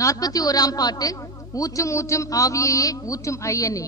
41ஆம் பாட்டு. ஊற்றும் ஊற்றும் ஆவியையே ஊற்றும் ஐயனே.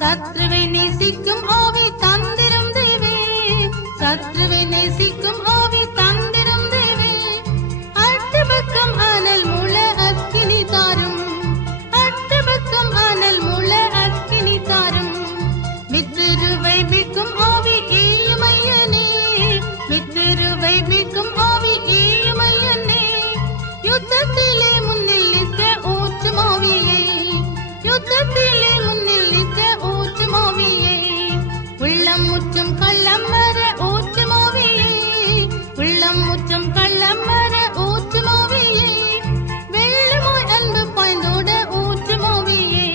சத்ருவை நேசிக்கும் ஆவி தந்திரம் தேவே, சத்ருவை நேசிக்கும் ஆவி தந்திரம் தேவே. அட்டு பக்கம் அனல் முள அக்கினி தாரும், அட்டு பக்கம் அனல் முள அக்கினி தாரும். மித்திருவை மீட்கும் ஆவி ஏழுமையனே, மித்திருவை மீட்கும் ஆவி ஏழுமையனே. யுத்தத்திலே முன்னில் நிற்க ஊற்றும் ஆவியை, யுத்தத்திலே முன்னில் நிற்க ஊற்றும் ஆவியை. உள்ளம் முற்றும் கள்ளம் வர ஊற்றும் ஆவியை, உள்ளம் முற்றும் கள்ளம் வர ஊற்றும் ஆவியை. வெள்ளமாய் அன்பு பாய்ந்தோட ஊற்றும் ஆவியை,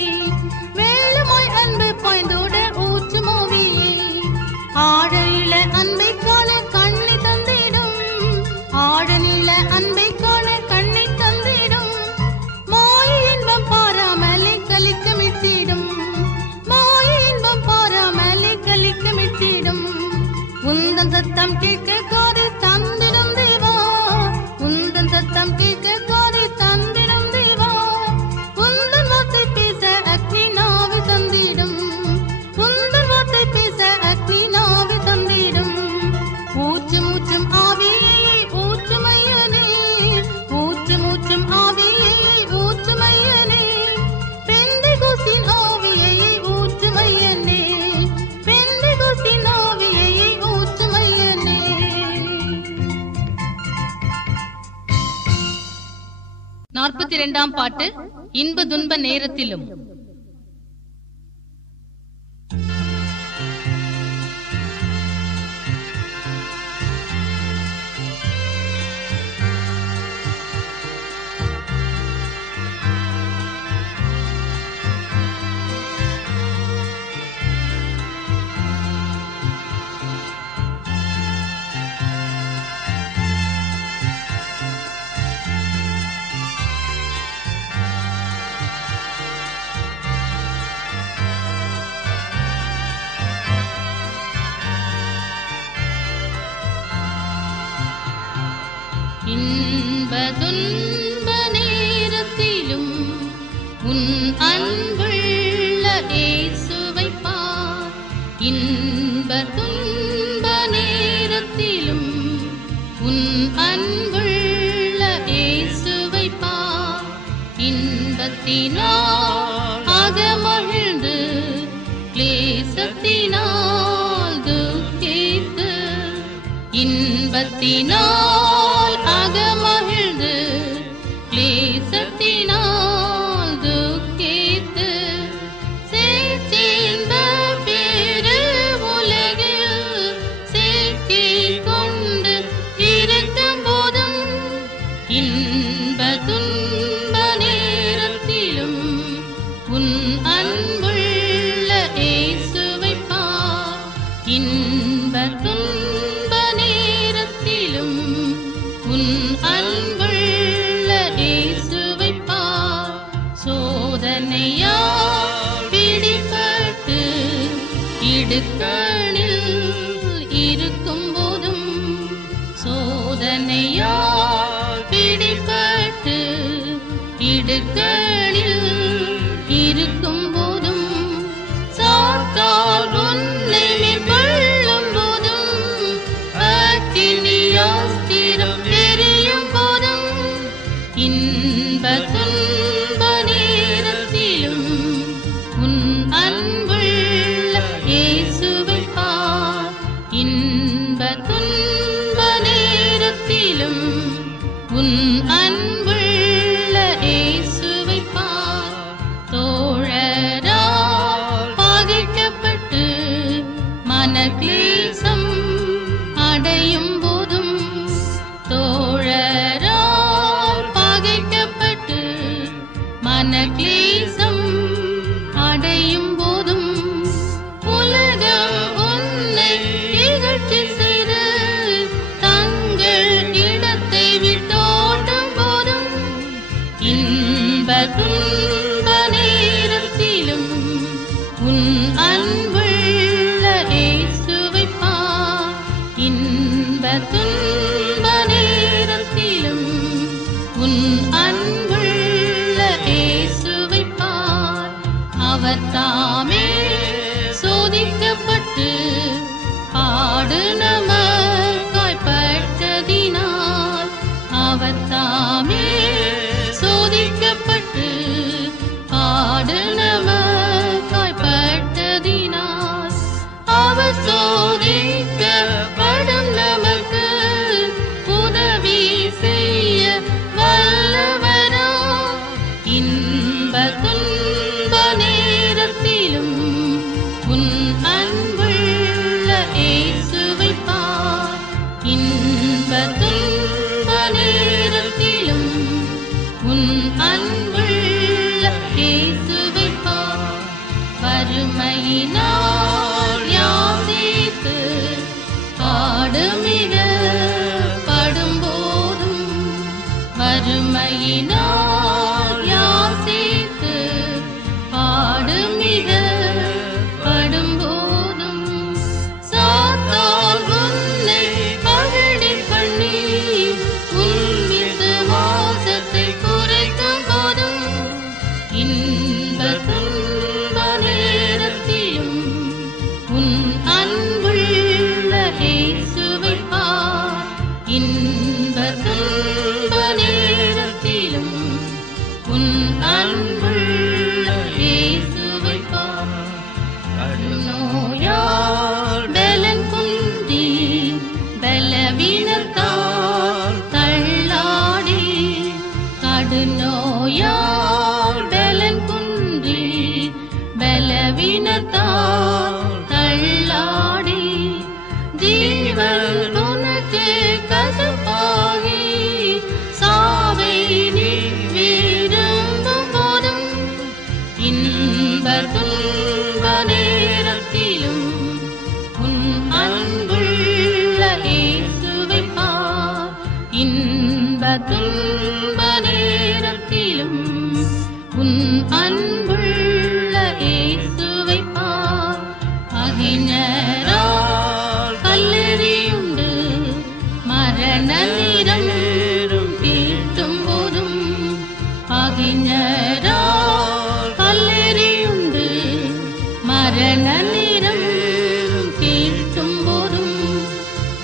வெள்ளமாய் அன்பு பாய்ந்தோட ஊற்றும் ஆவியை. ஆழநில அன்பை காண கண்ணை தந்திடும், ஆழநில அன்பை காண கண்ணை தந்திடும். மாய இன்பம் பாராமலே கலிக்க மிட்டிடும், மாய இன்பம் பாராமலே கலிக்க மிட்டிடும். உந்தன் சத்தம் கேட்க காதை தந்திடும் தேவா, உந்தன் சத்தம் கேட்க காதை தந்திடும் தேவா. உந்தன் வார்த்தை பேச அக்னி நாவை தந்திடும், உந்தன் வார்த்தை பேச அக்னி நாவை தந்திடும். ஊற்றும் ஊற்றும் ஆவியை ஊற்றும் ஐயனே, ஊற்றும் ஊற்றும் ஆவியை ஊற்றும் ஐயனே. பெந்தெகோஸ்தின் ஆவியை ஊற்றும் ஐயனே, பெந்தெகோஸ்தின் ஆவியை ஊற்றும் ஐயனே. 42ஆம் பாட்டு. இன்ப துன்ப நேரத்திலும். இன்ப துன்ப நேரத்திலும் உன் அன்புள்ள இயேசுவை பார். இன்ப துன்ப நேரத்திலும் உன் அன்புள்ள இயேசுவை பார். இன்பத்தினால் அகமகிழ்ந்து கிளேசத்தினால் துக்கித்து, இன்பத்தினால் அகமகிழ்ந்து கிளேசத்தினால் துக்கித்து, இடுக்கணில் இருக்கும் போதும் சோதனையால் பிடிபட்டு இடுக்கணில் இருக்கும் போதும் சாத்தால் உன்னை மேற்கொள்ளும் போதும் அக்கினியாஸ்திரம் எரியும் போதும் இன்ப துன்ப நேரத்திலும் உன் அன்புள்ள இயேசுவை பார். இன்ப துன்ப நேரத்திலும் உன் அன்புள்ள இயேசுவை பார். தோழரால் பகைக்கப்பட்டு மனக்லேசம் அடையும் போதும் தோழரால் பகைக்கப்பட்டு மனக்லேசம் அடையும் போதும் உலகம் உன்னை இகழ்ச்சி செய்து தங்கள் இடத்தை விட்டோட்டும் போதும் இன்ப துன்ப நேரத்திலும் உன் அன்புள்ள இயேசுவை பார். இன்ப துன்ப நேரத்திலும் உன் அன்புள்ள இயேசுவை பார். அவர் தாமே சோதிக்கப்பட்டு பாடு நமக்காய் பட்டதினால் அவர் தாமே சோதிக்கப்பட்டு பாடு நமக்காய் பட்டதினால் அவர் சோதிக்கப்படும் நமக்கு உதவி செய்ய வல்லவரா. இன்ப துன்ப நேரத்திலும் உன் அன்புள்ள இயேசுவை பார். இன்ப துன்ப நேரத்திலும் உன் அன்புள்ள இயேசுவை பார். வறுமையினால் யாசித்து பாடு மிக படும்போதும் வறுமையினால் யாசித்து பாடு மிக படும்போதும் சாத்தால் உன்னை பகடி பண்ணி உன் விசுவாசத்தை குறைக்கும் போதும் இன்ப துன்ப நேரத்திலும் உன் அன்புள்ள இயேசுவை பார். இன்ப துன்ப நேரத்திலும் உன் அன்புள்ள இயேசுவை பார். கடுநோயால் பலன் குன்றி பலவீனத்தால் தள்ளாடி கடுநோயால் பலன் குன்றி பலவீனத்தால் தள்ளாடி ஜீவன் உனக்கு கசப்பாகி சாவை நீ விரும்பும் போதும் இன்ப துன்ப நேரத்திலும் உன் அன்புள்ள இயேசுவை பார். இன்ப துன்ப நேரத்திலும் உன் அன்புள்ள இயேசுவை பார். பகைஞரால் கல்லெறியுண்டு மரண நேரம் தீட்டும் போதும் பகைஞரால் கல்லெறியுண்டு மரண நேரம் தீட்டும் போதும்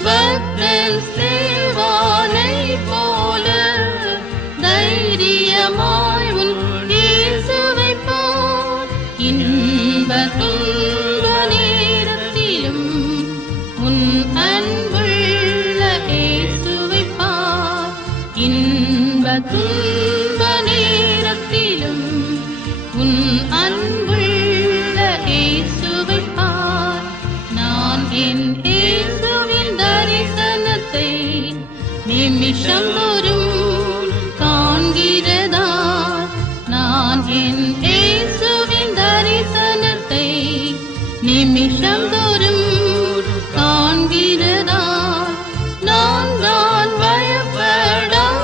பக்தன் சேவானை போல தைரியமாய் உன் இயேசுவை பார். இன்ப துன்ப நேரத்திலும் உன் அன்புள்ள இயேசுவை பார். இன்ப துன்ப நேரத்திலும் உன் அன்புள்ள இயேசுவை பார். நான் என் இயேசுவின் தரிசனத்தை நிமிஷம் தோறும் காண்கிறதா. நான் என் இயேசுவின் தரிசனத்தை நிமிஷம் தோறும் காண்கிறதா. நான் தான் பயப்படாதிருங்கள்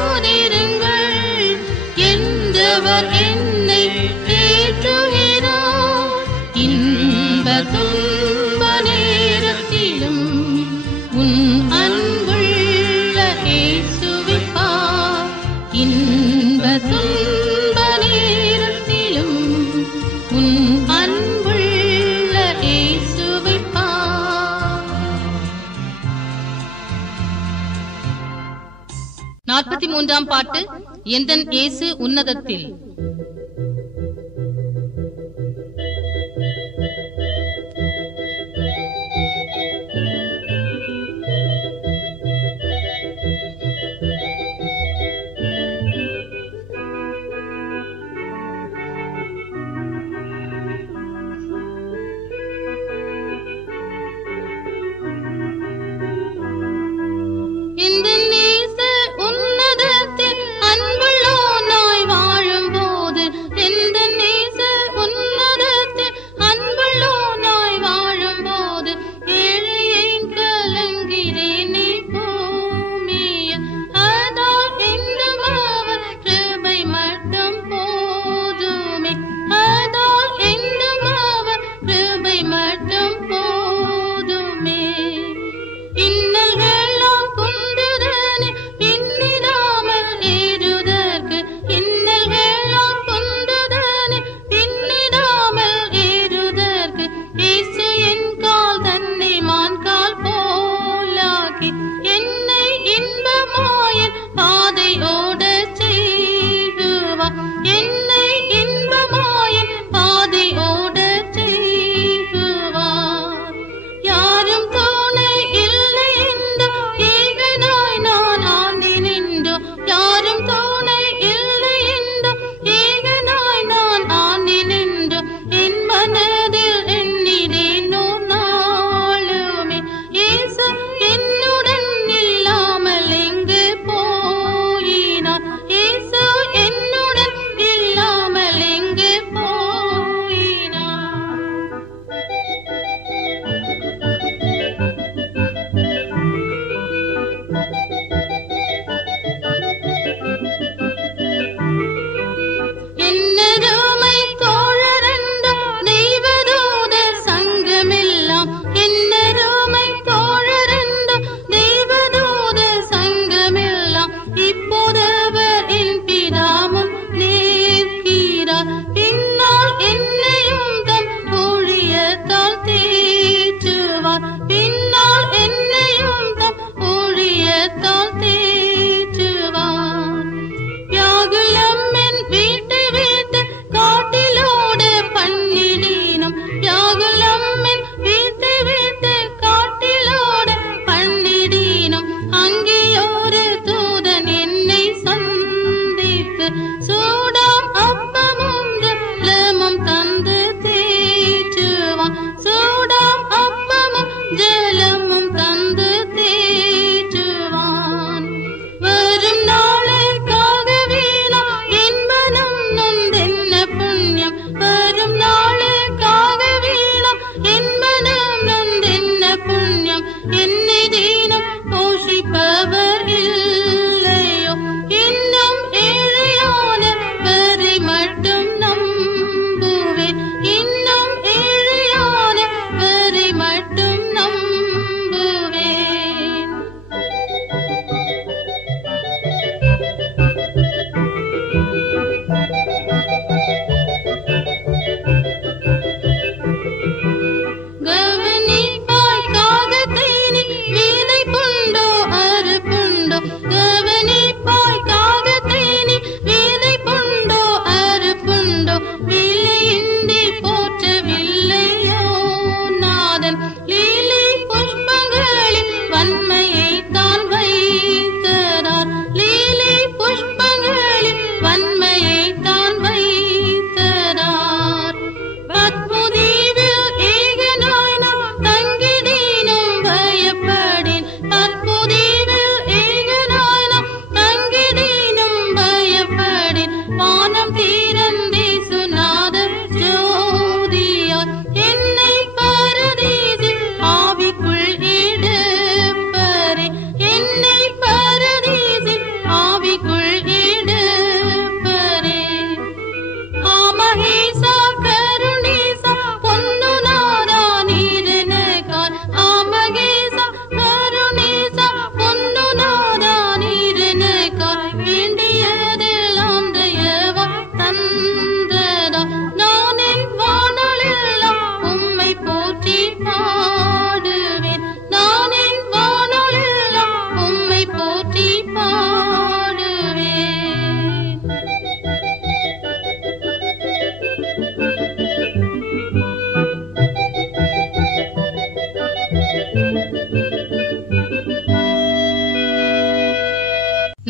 43ஆம் பாட்டு. எந்தன் இயேசு உன்னதத்தில். எந்தன் இயேசு உன்னதத்தில் அன்புள்ளோனாய் வாழும்போது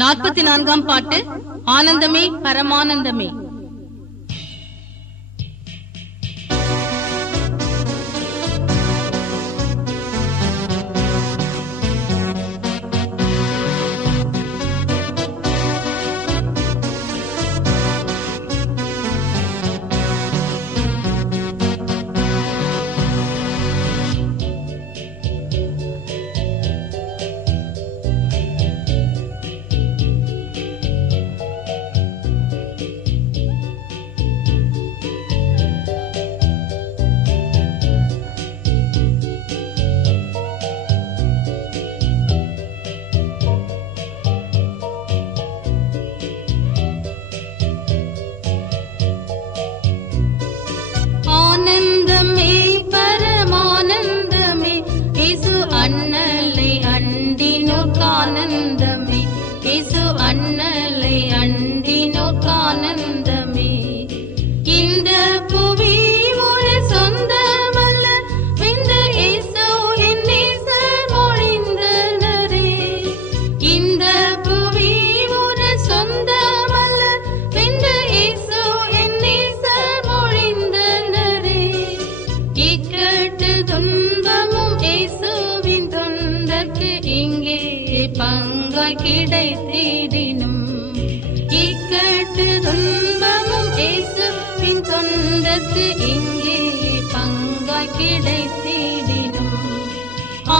44ஆம் பாட்டு. ஆனந்தமே பரமானந்தமே. பங்காய் கிடைத்திடினும் இக்கட்டு துன்பமும் இயேசுவின் தொண்டர்க்கு இங்கே பங்காய் கிடைத்திடினும்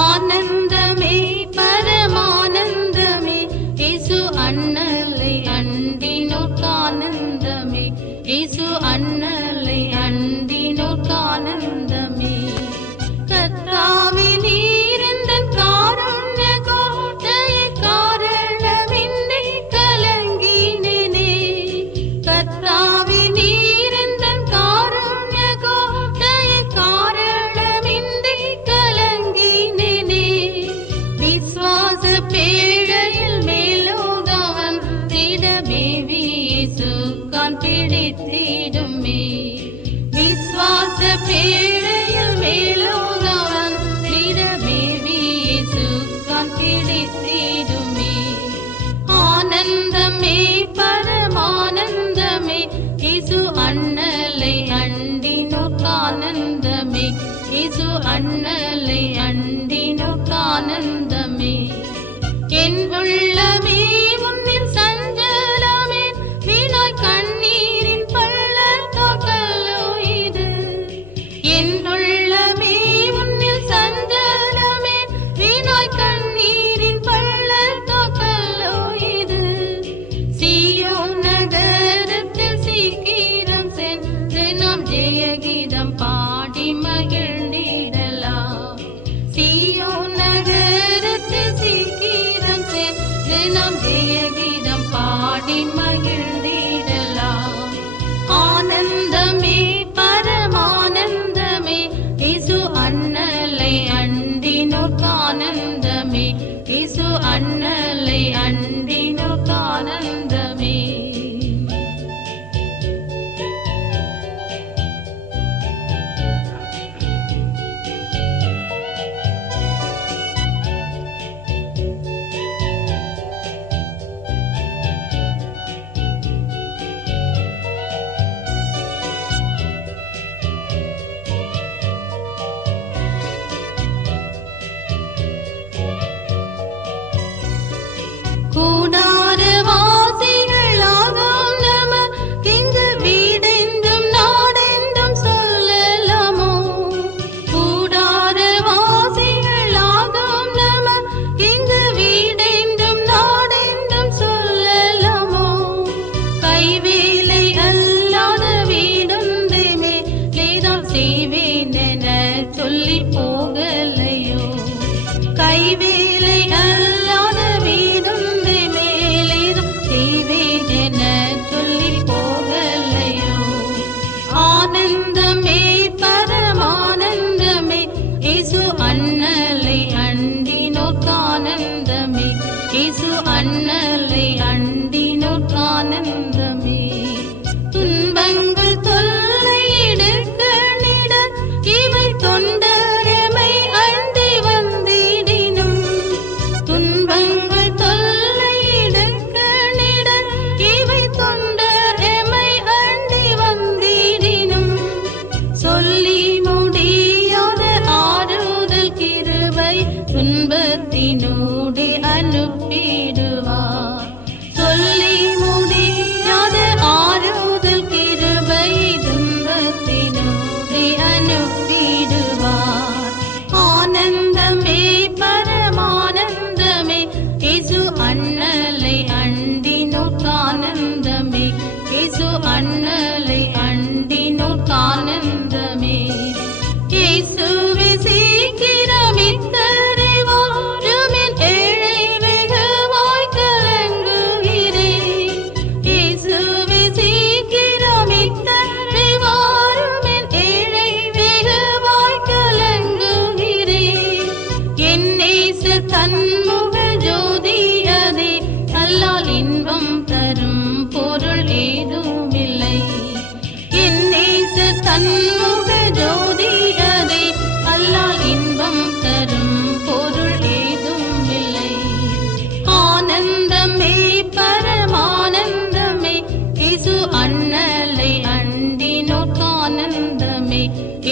ஆனந்தமே பரமானந்தமே இயேசு அண்ணலை அண்டினோர்க்கு ஆனந்தமே இயேசு அண்ணலை அண்டினோர்க்கு ஆனந்தமே கர்த்தாவே நீர் எந்தன் காருண்ய கோட்டையை காரணமின்றி கலங்கினேனே கர்த்தாவே நீர் எந்தன் காருண்ய கோட்டையை காரணமின்றி கலங்கினேனே விசுவாச பேழையில் மேலோகம் வந்திடமே இயேசு கான் பிடித்திடுமே விசுவாச பேழையில் மேலோகம் ஆனந்தமே பரமானந்தமே இயேசு அண்ணலை அண்டினோர்க்கு ஆனந்தமே இயேசு அண்ணலை அண்டினோர்க்கு ஆனந்தமே என் உள்ளமே உன்னில் சஞ்சலமே வீணாய் கண்ணீரின் பள்ளத்தாக்கல்லோ இது என் உள்ளமே உன்னில் சஞ்சலமே வீணாய் கண்ணீரின் பள்ளத்தாக்கல்லோ இது சீயோன் நகரத்தில் சீக்கிரம் சென்று நாம் ஜெயகீதம் பாடி மகிழ்ந்திடலாம் சீயோன் நகரத்தில் சீக்கிரம் சென்று நாம் ஜெயகீதம் பாடி மகிழ்ந்திடலாம் ஆனந்தமே பரமானந்தமே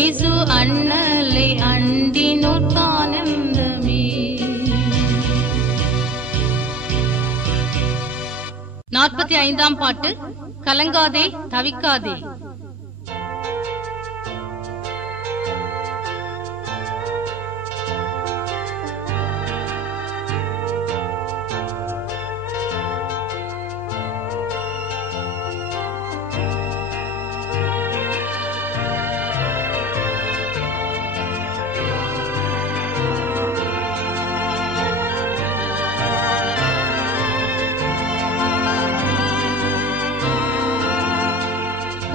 இயேசு அண்ணலை அண்டினோர்கானந்தமே. 45ஆம் பாட்டு. கலங்காதே தவிக்காதே.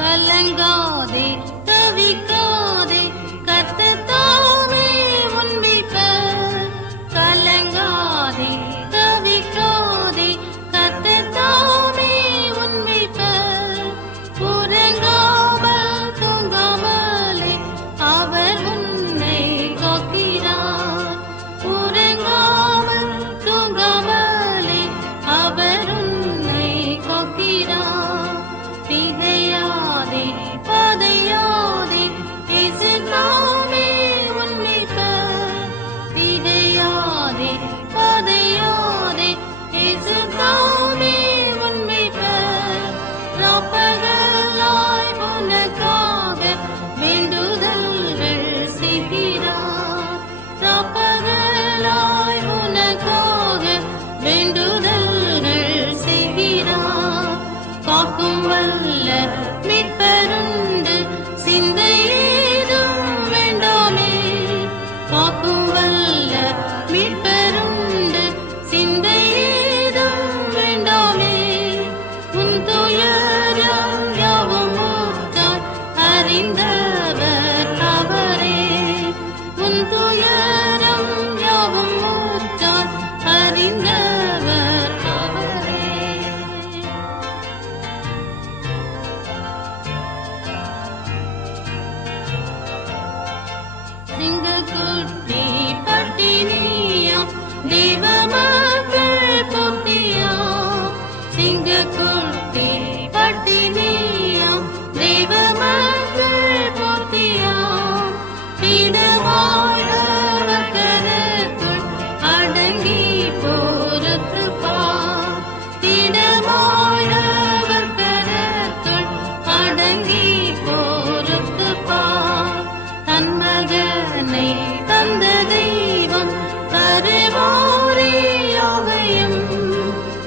கலங்காதே தவிக்காதே, கர்த்தர் தாமே உன் மீட்பர். கலங்காதே தவிக்காதே, கர்த்தர் தாமே உன் மீட்பர். உறங்காமல் தூங்காமலே அவர் உன்னை காக்கிறார். உறங்காமல் தூங்காமலே அவர் உன்னை காக்கிறார். திகையாதே பதையாதே, இயேசு தாமே உன் மீட்பர். திகையாதே பதையாதே, இயேசு தாமே உன் மீட்பர். ராப்பகலாய் உனக்காக வேண்டுதல்கள் செய்கிறார். ராப்பகலாய் உனக்காக வேண்டுதல்கள் செய்கிறார். காக்கும் வல்ல மீட்பருண்டு, சிந்தை ஏதும் வேண்டாமே. காக்கும் வல்ல மீட்பருண்டு, சிந்தை ஏதும் வேண்டாமே. உன் துயரம் யாவும் முற்றாய் அறிந்தவர் அவரே. உன் துயரம் யாவும் முற்றாய் அறிந்தவர் அவரே. சிங்கக்குட்டி பட்டினியாம், தேவ மக்கள் போற்றியாம். சிங்கக்குட்டி பட்டினியாம், தேவ மக்கள் போற்றியாம். திடமாயவர் கரத்துள் அடங்கி பொறுத்துப்பார். திடமாயவர் கரத்துள் அடங்கி பொறுத்துப்பார். தன் மகனை தந்த தெய்வம் கருவாரே யாவையும்.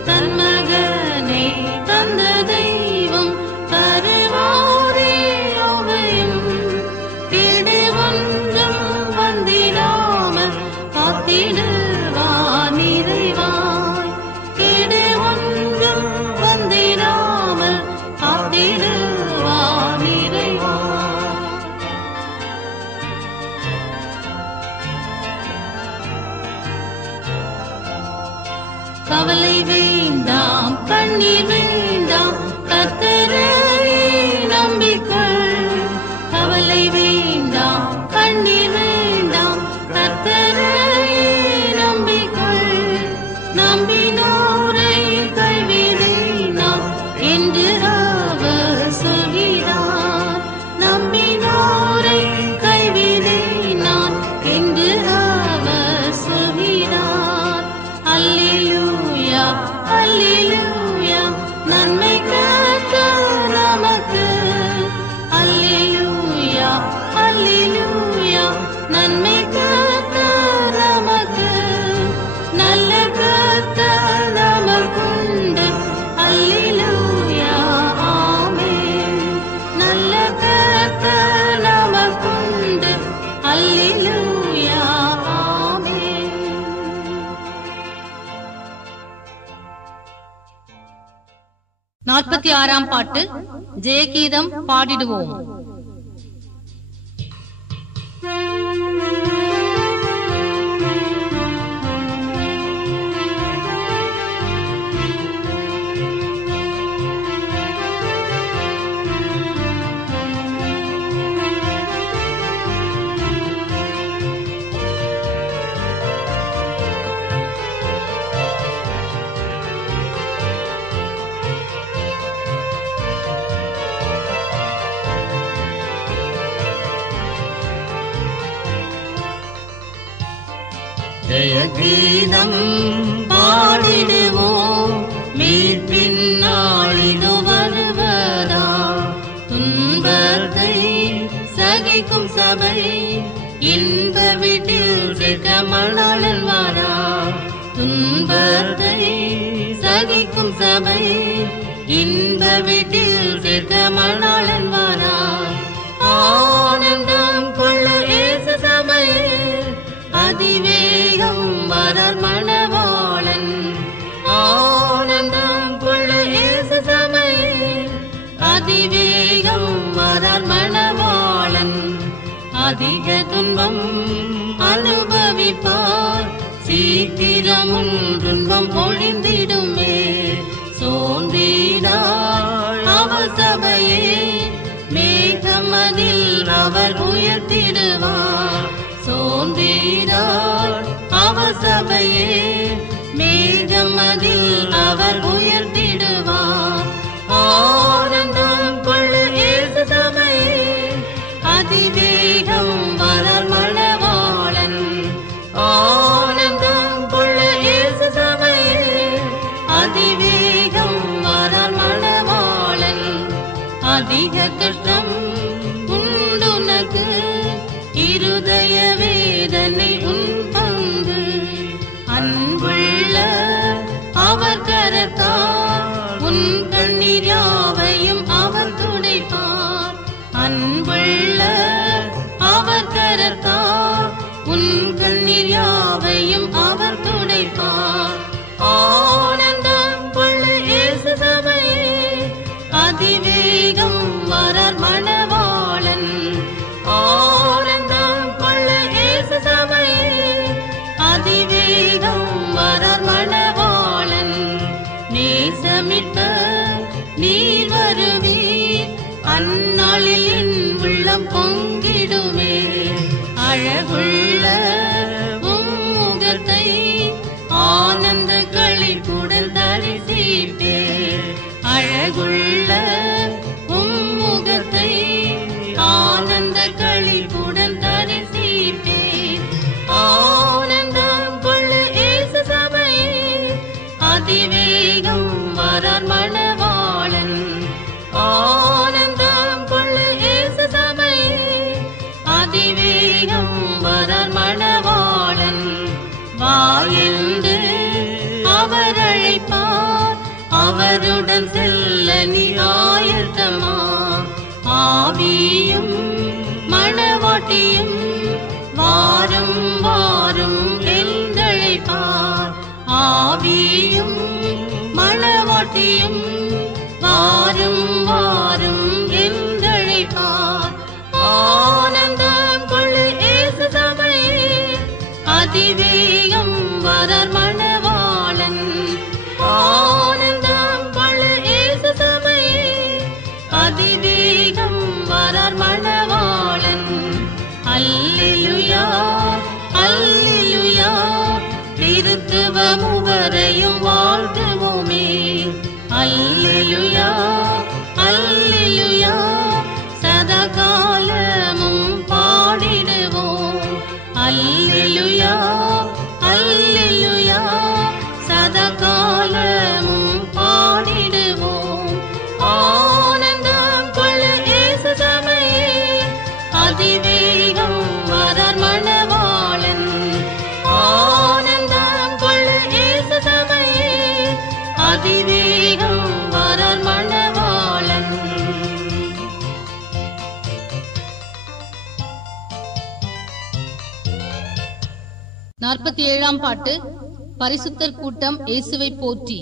தன் மகனை தந்த தெய்வம் கருவாரே யாவையும். கேடு ஒன்றும் வந்திடாமல் காத்திடுவார் நிறைவாய். கேடு ஒன்றும் வந்திடாமல் காத்திடுவார் நிறைவாய். கவலை வேண்டாம் கண்ணீர் வேண்டாம், கர்த்தரை நம்பிக்கொள். கவலை வேண்டாம் கண்ணீர் வேண்டாம், கர்த்தரை நம்பிக்கொள். நம்பினோரை கைவிடேனாம் என்று அவர் சொல்கிறார். நம்பினோரை கைவிடேனாம் என்று அவர் சொல்கிறார். அல்லேலூயா அல்லேலூயா, நன்மை கர்த்தர் நமக்கு. அல்லேலூயா அல்லேலூயா, நன்மை கர்த்தர் நமக்கு. நல்ல கர்த்தர் நமக்குண்டு. அல்லேலூயா ஆமென். நல்ல கர்த்தர் நமக்குண்டு. அல்லேலூயா ஆமென். 46ஆம் பாட்டு. ஜெயகீதம் பாடிடுவோம். ஜெயகீதம் பாடிடுவோம், மீட்பின் நாளிது வருவதா. துன்பத்தை சகிக்கும் சபை இன்ப வீட்டில் சேர்க்க மணாளன் வாரா. துன்பத்தை சகிக்கும் சபை இன்ப வீட்டில் சேர்க்க மணாளன் வாரா. ஆனந்தம் கொள்ள இயேசு சபையே, அதிவேகம் வரார் மணவாளன். ஆனந்தம் கொள்ள இயேசு சபையே, அதிவேகம் வரார் மணவாளன். அதிக துன்பம் அனுபவிப்பார், சீக்கிரம் துன்பம் ஒழிந்திடுமே. சோர்ந்திடார் அவர் சபையே, மேகமதில் அவர் உயர்த்திடுவார். சோர்ந்திடார் அவர் சபையே, மேகமதில் அவர் உயர்த்திடுவார். ஆனந்தம் கொள்ள இயேசு சபையே, அதிவேகம் வரார் மணவாளன். ஆனந்தம் கொள்ள இயேசு சபையே, அதிவேகம் வரார் மணவாளன். அதிக கஷ்டம் உண்டுனக்கு, இருதய வேதனை உன் பங்கு. அன்புள்ள அவர் கரத்தார் உன் கண்ணீர் யாவையும் அவர் துடைப்பார். அன்புள்ள அவர் கரத்தார் உன் கண்ணீர் யாவையும் அவர் துடைப்பார். ஆனந்தம் கொள்ள இயேசு சபையே, அதிவேகம் வரார் மணவாளன். ஆனந்தம் கொள்ள இயேசு சபையே, அதிவேகம் வரார் மணவாளன். நேசமிட்ட நீர் வருவீர், அந்நாளில் என் உள்ளம் பொங்கிடுமே. அழகுள்ள முகத்தை ஆனந்த களிப்புடன் தரிசிப்பே. அழகுள்ள முகத்தை ஆனந்த களிப்புடன் தரிசிப்பே. ஆனந்தம் கொள்ள இயேசு சபையே, அதிவேகம் வரார் மணவாளன். ஆனந்தம் கொள்ள இயேசு சபையே, அதிவேகம் வரார் மணவாளன். வாயென்று அவர் அழைப்பார், அவருடன் செல்ல நீ ஆயத்தமா. ஆவியும் மணவாட்டியும் வாரும் வாரும் என்றழைப்பார். ஆவியும் மணவாட்டியும் வாரும் வாரும் என்றழைப்பார். ஆனந்தம் கொள்ள இயேசு சபையே, அதிவேகம் வரார் மணவாளன். ஆனந்தம் கொள்ள இயேசு சபையே, அதிவேகம் வரார் மணவாளன். அல்லேலூயா அல்லேலூயா, திருத்துவ முகரையும் வாழ்த்துவோமே. அல்லேலூயா அல்லேலூயா, சதா காலமும் பாடிடுவோம். அல்லேலூயா அல்லேலூயா, சதா காலமும் பாடிடுவோம். ஆனந்தம் கொள்ள இயேசு சபையே, அதிவேகம் வரார் மணவாளன். ஆனந்தம் கொள்ள இயேசு சபையே, அதிவேகம் வரார் மணவாளன். 47ஆம் பாட்டு. பரிசுத்தர் கூட்டம் இயேசுவை போற்றி.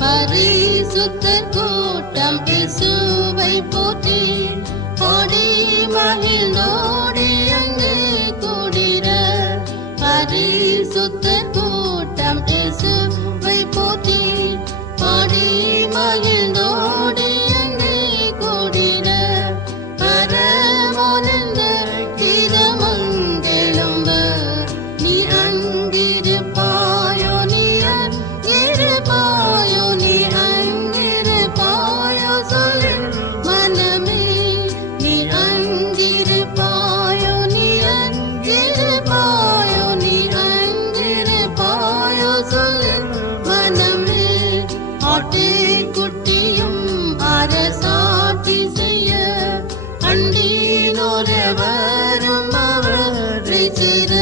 பரிசுத்தர் கூட்டம் இயேசுவை போற்றி கோடி மகிழ்ந்தோடி அங்கு கூடிட. பரிசுத்தர் கூட்டம் இயேசுவை போற்றி கோடி மகிழ்ந்தோடி அங்கு கூடிட. பரமோனந்த கீதமங்கெழும்ப நீ அங்கிருப்பாயோ, நீ அங்கிருப்பாயோ, நீ அங்கிருப்பாயோ சொல்லு மனமே. நீ அங்கிருப்பாயோ, நீ அங்கிருப்பாயோ, நீ அங்கிருப்பாயோ சொல்லு மனமே. ஆட்டுக்குட்டியும் அரசாட்சி செய்ய அண்டினோரவரும் அவரை சேர.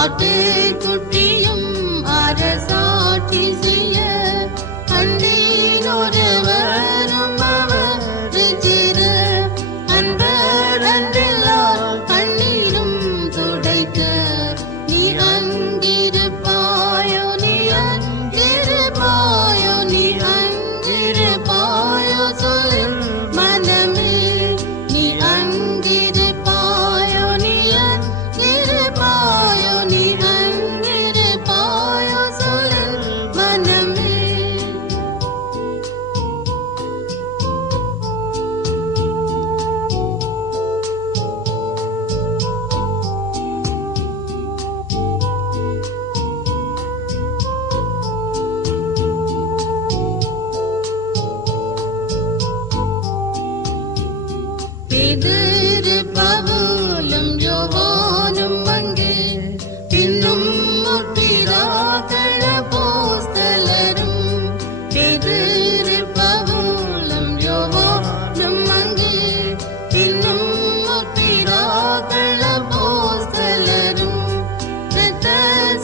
ஆட்டுக்குட்டியும் அரசாட்சி செய்ய அண்டினோரவரும் அவரை சேர. அன்பர் அன்றெல்லார் கண்ணீரும் துடைக்க நீ அங்கிருப்பாயோ, நீ அங்கிருப்பாயோ, நீ அங்கிருப்பாயோ சொல்லு மனமே. நீ அங்கிருப்பாயோ, நீ அங்கிருப்பாயோ, நீ அங்கிருப்பாயோ சொல்லு மனமே. பேதுரு பவுலும் யோவானும் அங்கே பின்னும் முற்பிதாக்கள் அப்போஸ்தலரும். பேதுரு பவுலும் யோவானும் அங்கே பின்னும் முற்பிதாக்கள் அப்போஸ்தலரும். இரத்த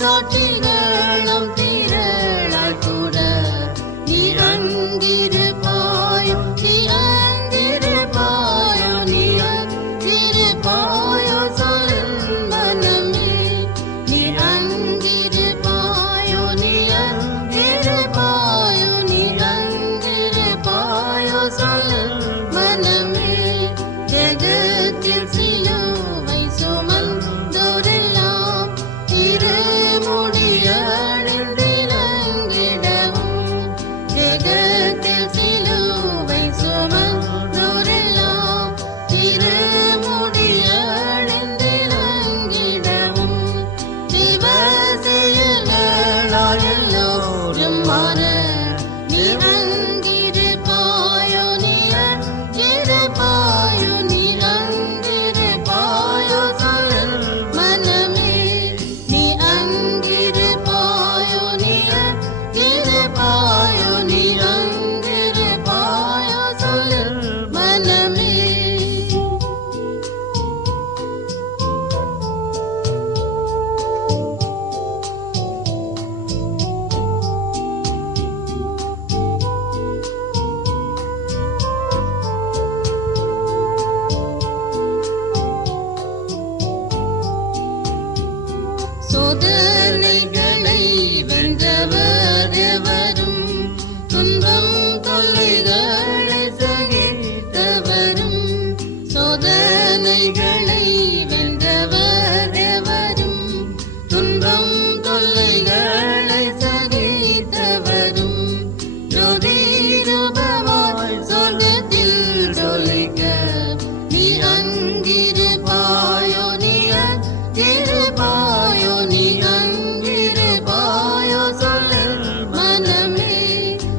சாட்சிகளும் திரளாய் கூட நீ அங்கிருப்பாயோ, நீ அங்கிருப்பாயோ, நீ அங்கிருப்பாயோ சொல்லு மனமே. நீ அங்கிருப்பாயோ, நீ அங்கிருப்பாயோ, நீ அங்கிருப்பாயோ சொல்லு மனமே. ஜெகத்தில் சிலுவை சுமந்தோரெல்லாம் இருமுடியணிந்திலங்கிடவும். ஜெகத்தில் சிலுவை சுமந்தோரெல்லாம் இருமுடியணிந்திலங்கிடவும். சிவசெயல்களால் எல்லோரும் மாற நீ அங்கிருப்பாயோ, நீ அங்கிருப்பாயோ, நீ அங்கிருப்பாயோ சொல்லு மனமே. நீ அங்கிருப்பாயோ, நீ அங்கிருப்பாயோ, நீ அங்கிருப்பாயோ சொல்லு மனமே. சோதனைகளை வென்றவர் எவரும், துன்பம் தொல்லைகளை சகித்தவரும். சோதனைகளை வென்றவர் எவரும், துன்பம் தொல்லைகளை சகித்தவரும். ஜோதி ரூபமாய் சொர்க்கத்தில் ஜொலிக்க நீ அங்கிருப்பாயோ, நீ அங்கிருப்பாயோ, நீ அங்கிருப்பாயோ சொல்லு மனமே.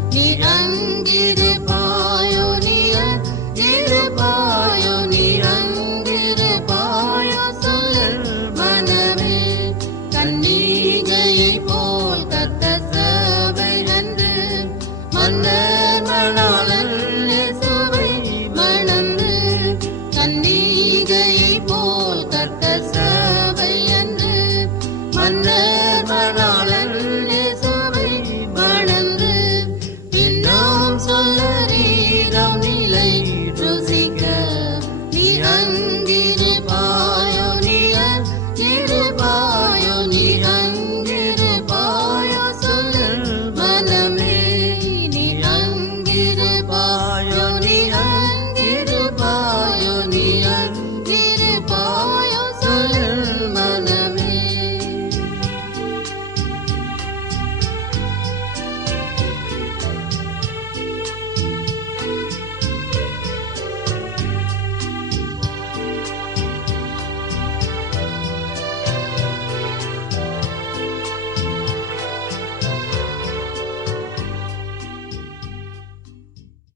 நீ அங்கிருப்பாயோ, நீ அங்கிருப்பாயோ, நீ அங்கிருப்பாயோ சொல்லு மனமே. கன்னிகையைப் போல் கர்த்தர் சபை அன்று மன்னர் மணாளன் இயேசுவை மணந்து. கன்னிகையைப் போல் கர்த்தர் சபை அன்று மன்னர் மணாளன் இயேசுவை மணந்து. இன்னும் சொல்லரீரம் நிலை ருசிக்க நீ அங்கிருப்பாயோ, நீ அங்கிருப்பாயோ, நீ அங்கிருப்பாயோ சொல்லு மனமே.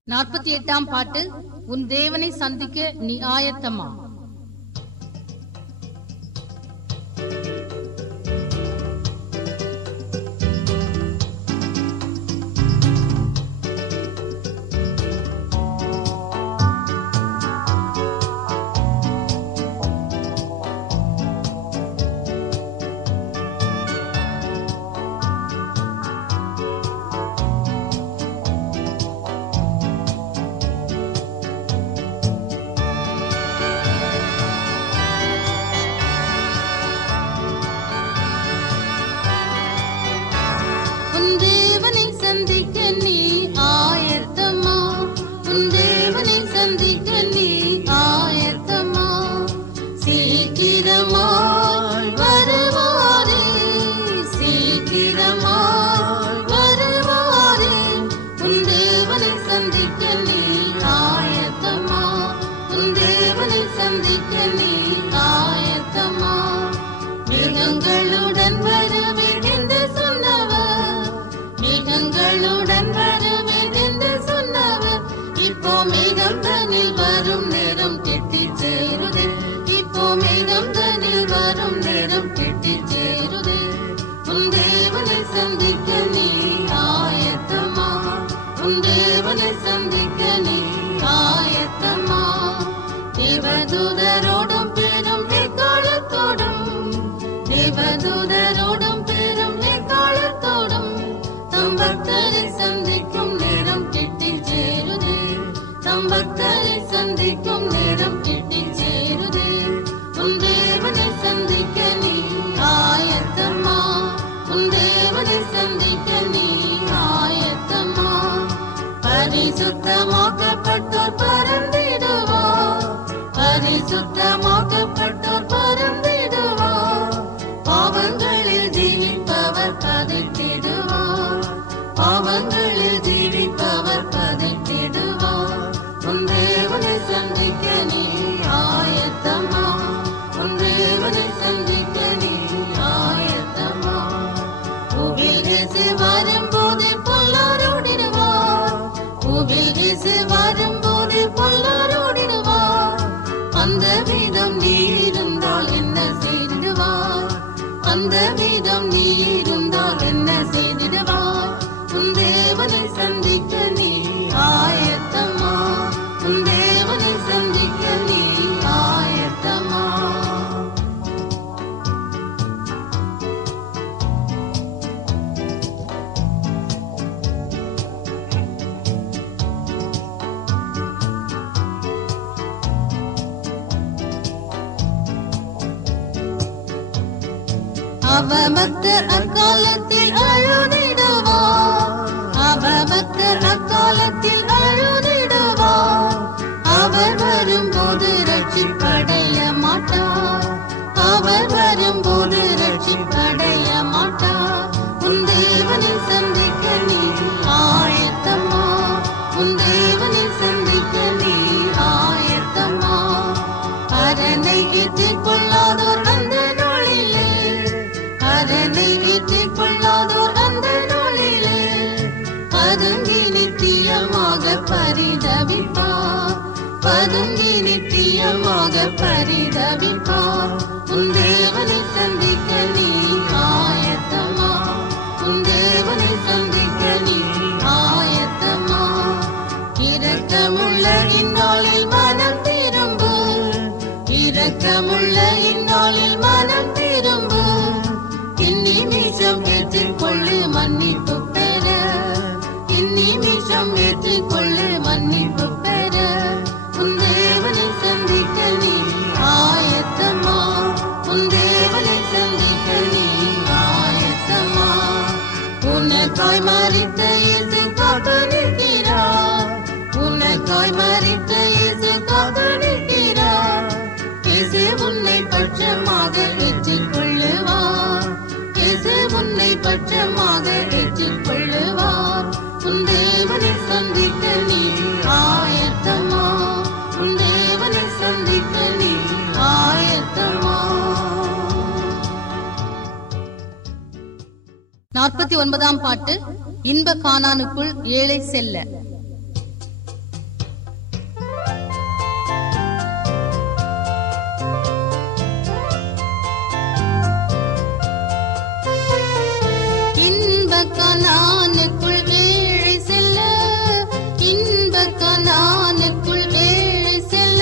48ஆம் பாட்டு. உன் தேவனை சந்திக்க நீ ஆயத்தமா? மேகங்களுடன் வருவேன் என்று சொன்னவர், மேகங்களுடன் வருவேன் என்று சொன்னவர், இப்போ மேகம் தனில் வரும் நேரம் கெட்டி சேருதே, இப்போ மேகம் தனில் வரும் நேரம் கெட்டி சேருதே. உன் தேவனை சந்திக்க நீ ஆயத்தமா? உன் தேவனை சந்திக்க நீ ஆயத்தமா? தேவதூதரோடும் பெரும் எக்காலத்தோடும், தேவதூதரோடும் பெரும் எக்காலத்தோடும் தம் பக்தரை சந்திக்கும் நேரம் கிட்டி சேருதே, தம் பக்தரை சந்திக்கும் நேரம் கிட்டி சேருதே. உன் தேவனை சந்திக்க நீ ஆயத்தமா? உன் தேவனை சந்திக்க நீ ஆயத்தமா? பரிசுத்தமாக்கப்பட்டோர் பறந்திடுவார், பரிசுத்தமாக்கப்பட்டோர் பறந்திடுவார். பாவங்களில் ஜீவிப்பவர் பதைத்திடுவார், பாவங்களில் ஜீவிப்பவர் பதைத்திடுவார். உன் தேவனை சந்திக்க நீ ஆயத்தமா? உன் தேவனை சந்திக்க நீ ஆயத்தமா? பூவில் இயேசு வரும்போது பொல்லாரோடிடுவார், பூவில் இயேசு வரும்போது பொல்லாரோடிடுவார். அந்த வீதம் நீ இருந்தால் என்ன செய்திடுவார், அந்த வீதம் நீ இருந்தால் என்ன செய்திடுவார். உன் தேவனை சந்திக்க நீ ஆயத்தமா? உன் தேவனை சந்திக்க நீ ஆயத்தமா? அவபக்தர் அக்காலத்தில் அழுதிடுவார், அவபக்தர் அக்காலத்தில் அழுதிடுவார். அவர் வரும்போது ரட்சிப்படைய மாட்டார், அவர் வரும்போது ரட்சிப்படைய மாட்டார். உன் தேவனை சந்திக்க நீ ஆயத்தமா? உன் தேவனை சந்திக்க நீ ஆயத்தமா? அரனை ஏற்றிக் கொள்ளாதோர் அந்த நாளிலே, அரனை ஏற்றிக் கொள்ளாதோர் அந்த நாளிலே பதுங்கி நித்தியமாக பரிதவிப்பார், பதுங்கி நித்தியமாக பரிதவிப்பார். உன் தேவனை சந்திக்க நீ ஆயத்தமா? உன் தேவனை சந்திக்க நீ ஆயத்தமா? இரக்கமுள்ள இந்நாளில் மனம் திரும்பு, இரக்கமுள்ள இந்நாளில் மனம் திரும்பு. இந்நிமிஷம் ஏற்றுக்கொள்ளு மன்னிப்பு பெற, இந்நிமிஷம் ஏற்றுக்கொள்ளு மன்னிப்பு பெற. உன் தேவனை சந்திக்க நீ ஆயத்தமா? உன் தேவனை சந்திக்க நீ ஆயத்தமா? உனக்காய் மரித்த இயேசு காத்து நிற்கிறார், உனக்காய் மரித்த இயேசு காத்து நிற்கிறார். இயேசு உன்னை பட்சமாக ஏற்றுக்கொள்ளுவார், இயேசு உன்னை பட்சமாக ஏற்றுக்கொள்ளுவார். உன் தேவனை சந்திக்க நீ ஆயத்தமா? உன் தேவனை சந்திக்க நீ ஆயத்தமா? 49ஆம் பாட்டு. இன்ப கானானுக்குள் ஏழை செல்ல. கனானுக்குள் ஏழை செல்ல, இன்ப கனானுக்குள் ஏழை செல்ல,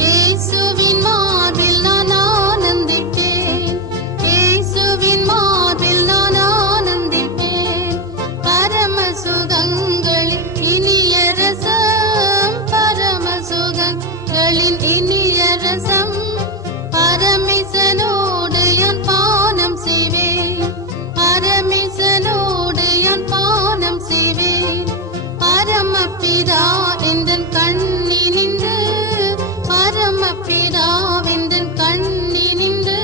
இயேசுவின் மார்பில் நான் ஆனந்திப்பேன், இயேசுவின் மார்பில் நான் ஆனந்திப்பேன். பரம சுகங்களின் இனிய ரசம், பரம சுகங்களின் இனிய ரசம், பரமேசனோடு யான் பானம் செய்வேன், பரமேசனோடு யான் பானம் செய்வேன். பரமபிதா எந்தன் கண்ணினின்று, பரமபிதா எந்தன் கண்ணினின்று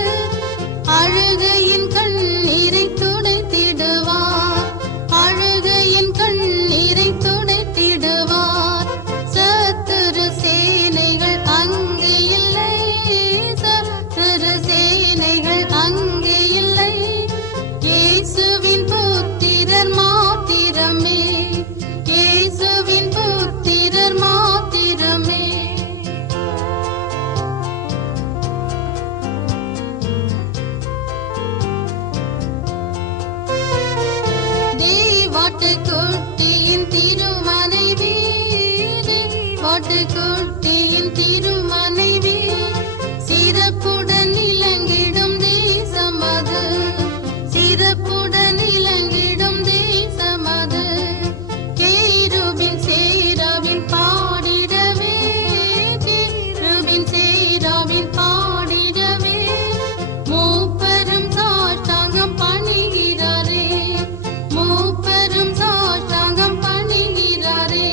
அழுகையின் கண்ணீரை துடைத்திடுவார், அழுகையின் கண்ணீரை துடைத்திடுவார். சத்துரு சேனைகள் அங்கே இல்லை, சத்துரு சேனைகள் அங்கே இல்லை, இயேசுவின் புத்திரர் மாத்திரமே, இயேசுவின் புத்திரர் மாத்திரமே. தேவாட்டுக்குட்டியின் திருமனைவி, தேவாட்டுக்குட்டியின் திருமனைவி, சிறப்புடன் இலங்கிடும் தேசமது, சிறப்புடன் இலங்கிடும் தேசமது. கேருபின் சேராவின் பாடிடவே, கேருபின் சேராவின் பாடிடவே, மூப்பரும் சாஷ்டாங்கம் பணிகிறாரே, மூப்பரும் சாஷ்டாங்கம் பணிகிறாரே.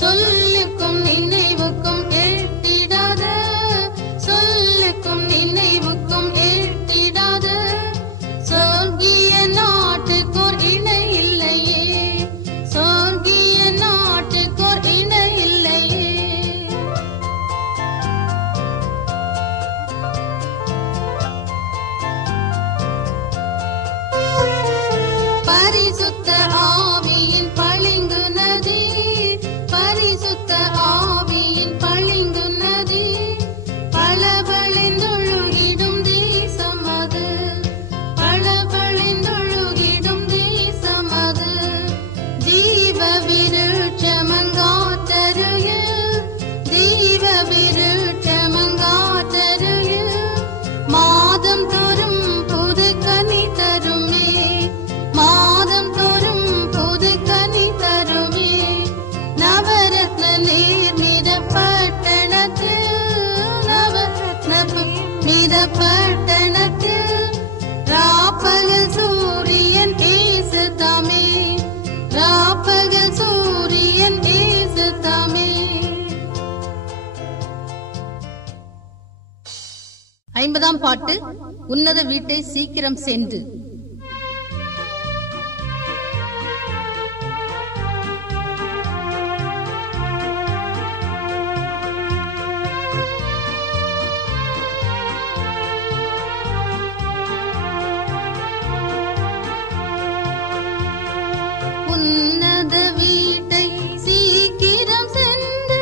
சொல்லுக்கும் நினைவுக்கும் எட்டிடாத, சொல்லுக்கும் நினைவுக்கும் எட்டிடாத, சொர்க்கிய நாட்டுக்கோர் இணை இல்லையே, சொர்க்கிய நாட்டுக்கோர் இணை இல்லையே. பரிசுத்த ஆவியின் பளிங்கு நதி, பரிசுத்த ஆவியின் பளிங்கு நதி, பளபளந்தொழுகிடும் தேசம் அது, பளபளந்தொழுகிடும் தேசம் அது. ஜீவ விருட்சமங்காத்தருகில், ஜீவ விருட்சமங்காத்தருகில், மாதம் தோறும் புது கனி தருமே, மாதம் தோறும் புது கனி தருமே. நவரத்ன நீர்மித பட்டணத்தில், நவரத்ன மித பட்டணத்தில், ராப்பகல் சூரியன் ஏசு தாமே, ராப்பகல் சூரியன் ஏசு தாமே. 50ஆம் பாட்டு. உன்னத வீட்டை சீக்கிரம் சென்று. உன்னத வீட்டை சீக்கிரம் சென்று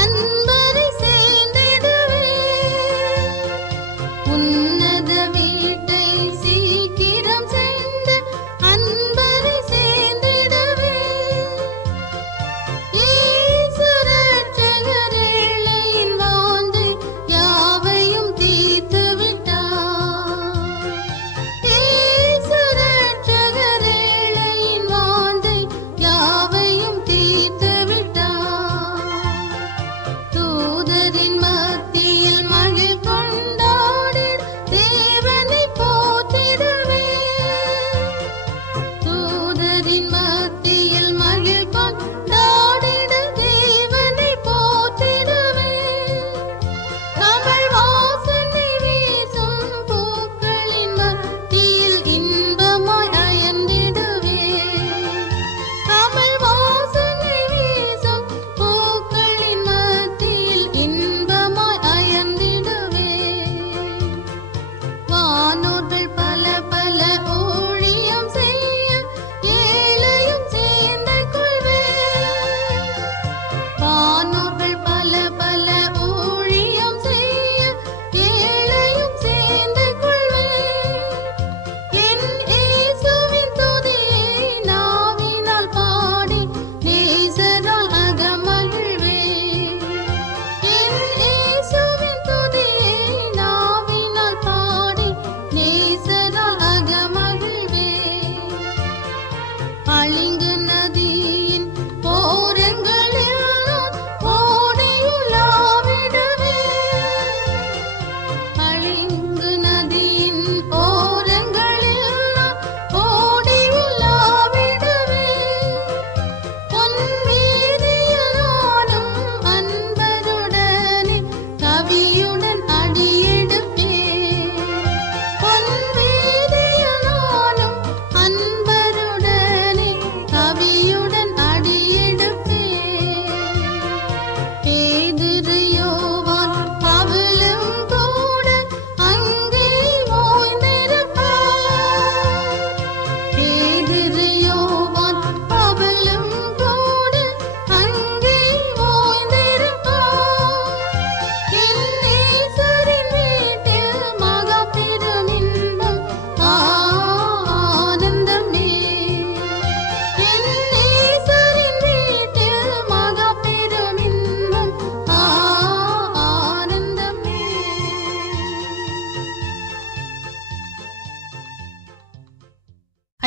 அன்பரை சேர்ந்திடுவேன், உன்னத வீட்டை சீக்கிரம்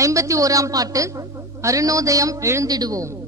51ஆம் பாட்டு. அருணோதயம் எழுந்திடுவோம்.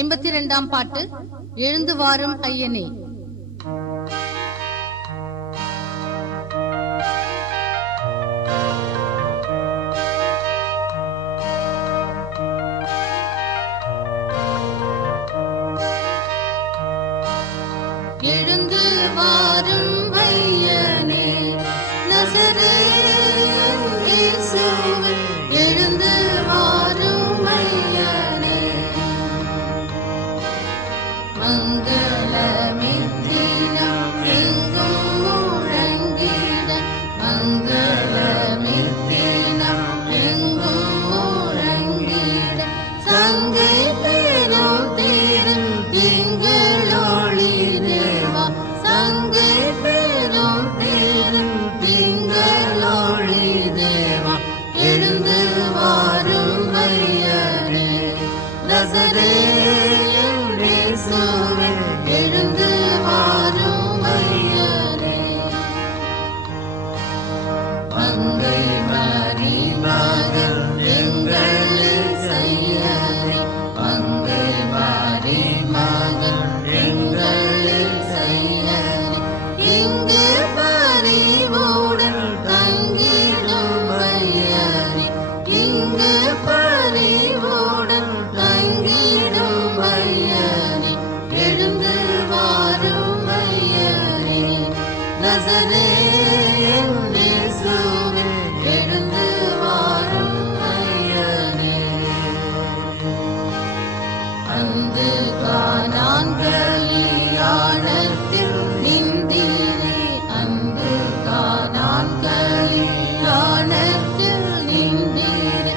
52ஆம் பாட்டு எழுந்து வாரும் ஐயனே. எழுந்து வாரும் ஐயனே நசரேயன் இயேசுவே, எழுந்து வாரும் ஐயனே. மங்களமித்தினம் எங்கும் முழங்கிட, மங்களமித்தினம் எங்கும் முழங்கிட, சங்கை பெரும் தேரில் திங்களொளி தேவா, சங்கை பெரும் தேரில் திங்களொளி தேவா, எழுந்து வாரும் ஐயனே நசரேயன் இயேசுவே, எழுந்து வாரும் ஐயனே. மங்கை மரி மகள் எங்கள் இயேசையனே, மங்கை மரி மகள் எங்கள் இயேசையனே, இங்கு பரிவுடன் தங்கிடும் ஐயனே, இங்கு பரிவுடன் தங்கிடும் ஐயனே, எழுந்து வாரும் ஐயனே நசரேயன் இயேசுவே, எழுந்து வாரும் ஐயனே. அந்து கானான் கலியாணத்தில் நின்றீரே, அந்து கானான் கலியாணத்தில் நின்றீரே,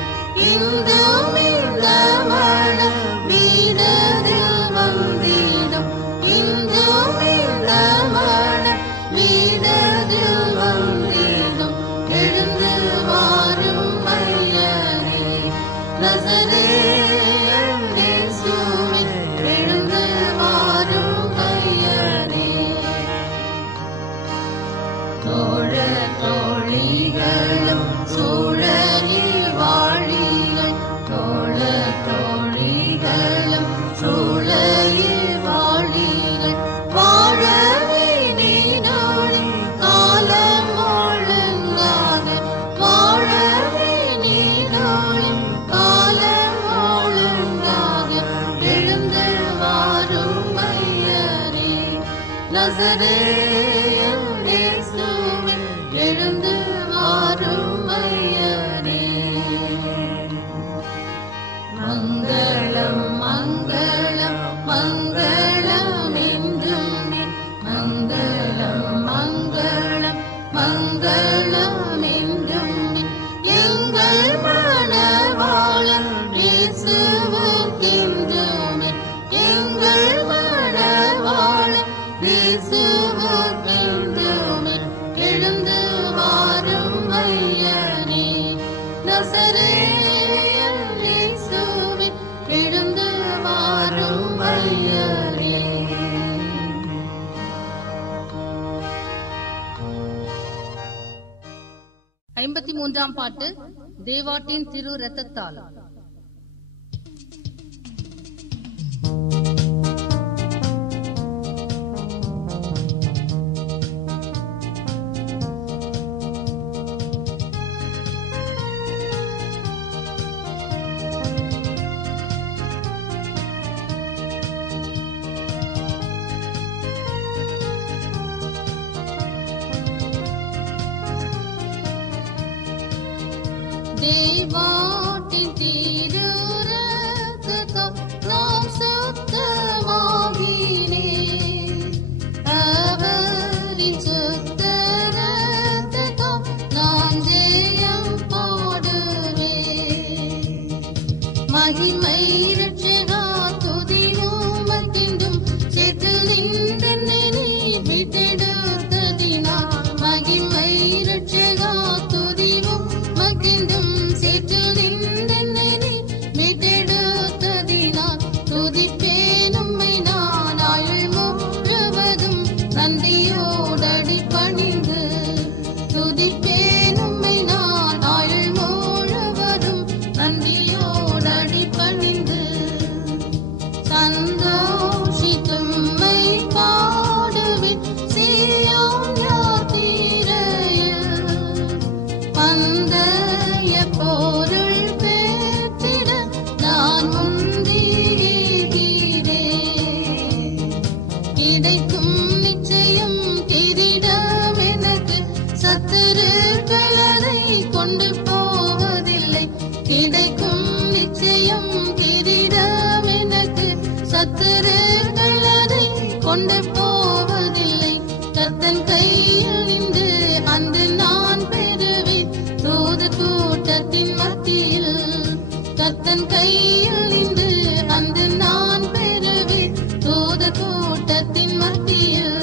இன்றும் இந்த மண வீடதில் வந்திடும், இன்றும் இந்த மண வீடதில் வந்திடும், எழுந்து வாரும் ஐயனே நசரேயன் இயேசுவே, எழுந்து வாரும் ஐயனே. தோழ தோழிகளும் சூழலில் வாழிகள், தோழ தோழிகளும் சூழலில் வாழிகள், வாழவே நீனோடு காலம் ஒழுங்காக, வாழவே நீனோடு காலம் ஒழுங்காக, எழுந்து வாரும் ஐயனே நசரேயன் இயேசுவே, எழுந்து வாரும் ஐயனே. மங்களம் மங்களம் மங்களம் என்றும், மங்களம் மங்களம் மங்களம் என்றும், எங்கள் மணவாளன் இயேசுவுக்கென்றுமே, எங்கள் மணவாளன் இயேசுவுக்கென்றுமே, எழுந்து வாரும் ஐயனே நசரேயன் இயேசுவே, எழுந்து வாரும் ஐயனே. 53ஆம் பாட்டு தேவாட்டின் திரு ரத்தத்தால். தேவாட்டின் திரு ரத்தத்தால் நாம் சுத்தமாகினே, அவரின் சுத்த ரத்தத்தால் நான் ஜெயம் பாடுவேன். மகிமை ரட்சகா துதி உமக்கென்றும் சேற்றில் நின்றென்னை நீ மீட்டெடுத்ததினால், மகிமை ரட்சகா துதி உமக்கென்றும் சேற்றில் நின்றென்னை நீ மீட்டெடுத்ததினால், துதிப்பேன் உம்மை நான் ஆயுள் முழுவதும் நன்றியோடடி பணிந்து, துதிப்பேன் உம்மை நான் ஆயுள் முழுவதும் நன்றியோடடி பணிந்து, சன் சந்தோஷித்தும்மை பாடுவேன் சீயோன் யாத்திரையில். பந்தய பொருள் பெற்றிட நான் முந்தியேகிறேன். கிடைக்கும் நிச்சயம் கிரீடம் எனக்கு, சத்துருக்கள் அதை கொண்டு போவதில்லை. கிடைக்கும் நிச்சயம் கிரீடம் எனக்கு, சத்துருக்கள் அதை கொண்டு போவதில்லை. கர்த்தன் கையில் நின்று அன்று நான் பெறுவேன் தூதர் கூட்டத்தின் மத்தியில். கர்த்தன் கையில் நின்று அன்று நான் பெறுவேன் தூதர் கூட்டத்தின் மத்தியில்.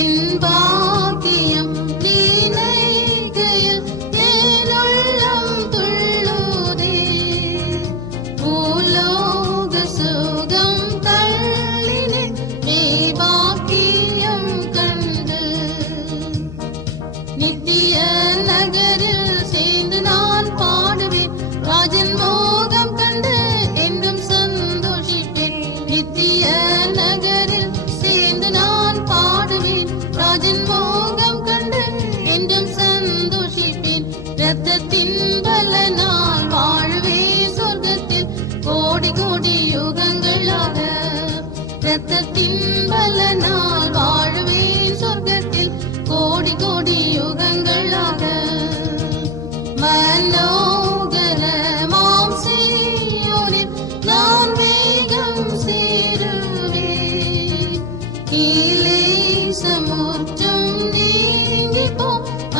என் பாக்கியம் நினைக்கையில் என் உள்ளம் துள்ளுதே. பூலோக சுகம் தள்ளினேன் மெய் பாக்கியம் கண்டு. நித்திய நகரில் சேர்ந்து நான் பாடுவேன், ராஜன் மோகம் கண்டு என்றும் சந்தோஷிப்பேன். நித்திய நகரில் சேர்ந்து நான் பாடுவேன், ராஜன் மோகம் கண்டு என்றும் சந்தோஷிப்பேன். இரத்தத்தின் பலனால் வாழவே சொர்க்கத்தில் கோடி கோடி யுகங்களாக. இரத்தத்தின் பலனால் வாழவே சொர்க்கத்தில் கோடி கோடி யுகங்களாக. மனோகரமாம் சீயோனில் நான் வேகம் சேருவேன். கீழே சமுத்திரம் நீங்கி போ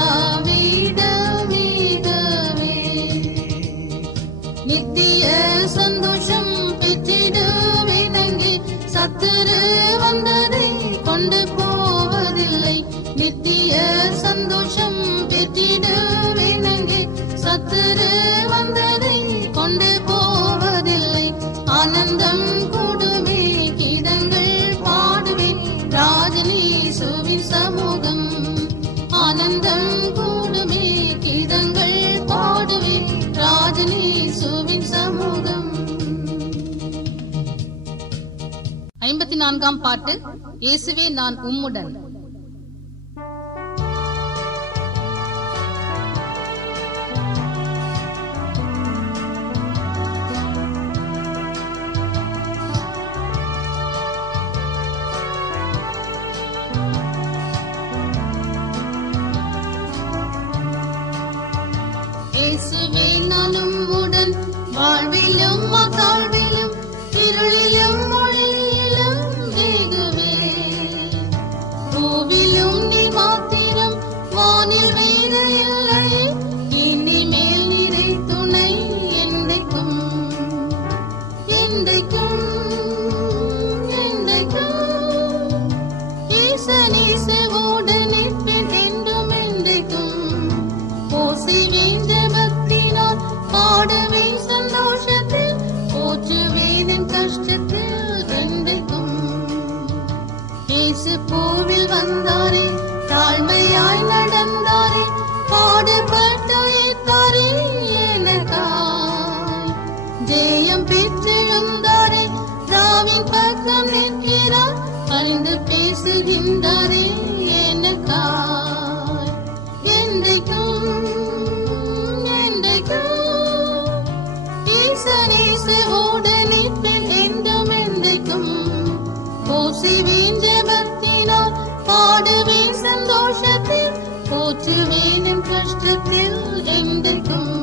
அவ்விடமிகவே. நித்திய சந்தோஷம் பெற்றிடுவேன் அங்கே, சத்துரு வந்ததை கொண்டு போவதில்லை. நித்திய சந்தோஷம் பெற்றிடுவேன் அங்கே, சத்துரு வந்ததை கொண்டு போவதில்லை. ஆனந்தம் கூடுமே கீதங்கள் பாடுவேன் ராஜனீசுவின் சமூகம். ஆனந்தம் கூடுமே கீதங்கள் பாடுவேன் ராஜனீசுவின் சமூகம். 54ஆம் பாட்டு. இயேசுவே நான் உம்முடன். இயேசுவே நான் உம்முடன், வாழ்விலும் வாழ்விலும் இருளிலும் ஒளியிலும் வேகுவே. பூவிலும் நீ மாத்திரம், வானில் வேக இல்லை. இனிமேல் நிறை துணை என்றைக்கும் என்றைக்கும் என்றைக்கும். ஈசனீசவோடு நிற்பேன் என்றும் என்றைக்கும். போசிவேன் ஜெபத்தினால், பாடுவேன் சந்தோஷத்தில், போற்றுவேன் என் கஷ்டத்தில் என்றைக்கும். இயேசு பூவில் வந்தாரே, தாழ்மையாய் நடந்தாரே, பாடுபட்டு உயிர்த்தாரே எனக்காய். ஜெயம் பெற்றெழுந்தாரே, ராவின் பக்கம் நிற்கிறார், பரிந்து பேசுகின்றாரே எனக்காய். என்றைக்கும் என்றைக்கும் ஈசனீசவோடு நிற்பேன் என்றும் என்றைக்கும். போசிவேன் ஜெபத்தினால், பாடுவேன் சந்தோஷத்தில், போற்றுவேன் என் கஷ்டத்தில் என்றைக்கும்.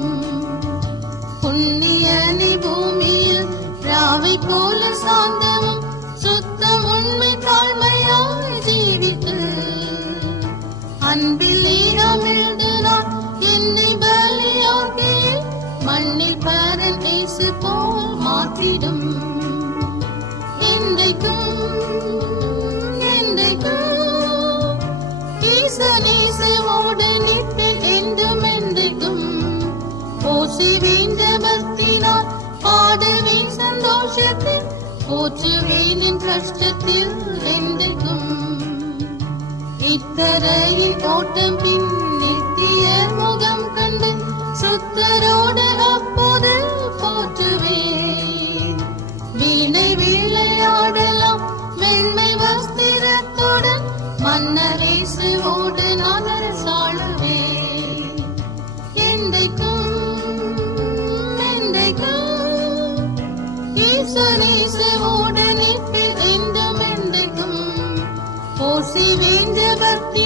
புண்ணியனை பூமியில் ராவை போல சாந்தமும் சுத்தம் உண்மை தாழ்மையாய் ஜீவித்து, அன்பில் அமிழ்ந்து நான் என்னை பலியாக்கி, மண்ணில் பரன் இயேசு போல் மாற்றிடும். என்றைக்கும் என்றைக்கும் ஈசனீசவோடு நிற்பேன் என்றும் என்றைக்கும். போசிவேன் ஜெபத்தினால், பாடுவேன் சந்தோஷத்தில், போற்றுவேன் என் கஷ்டத்தில் என்றைக்கும். இத்தரையின் ஓட்டம் பின் நித்திய முகம் கண்டு, சுத்தரோடு அப்போது போற்றுவேன். வீணை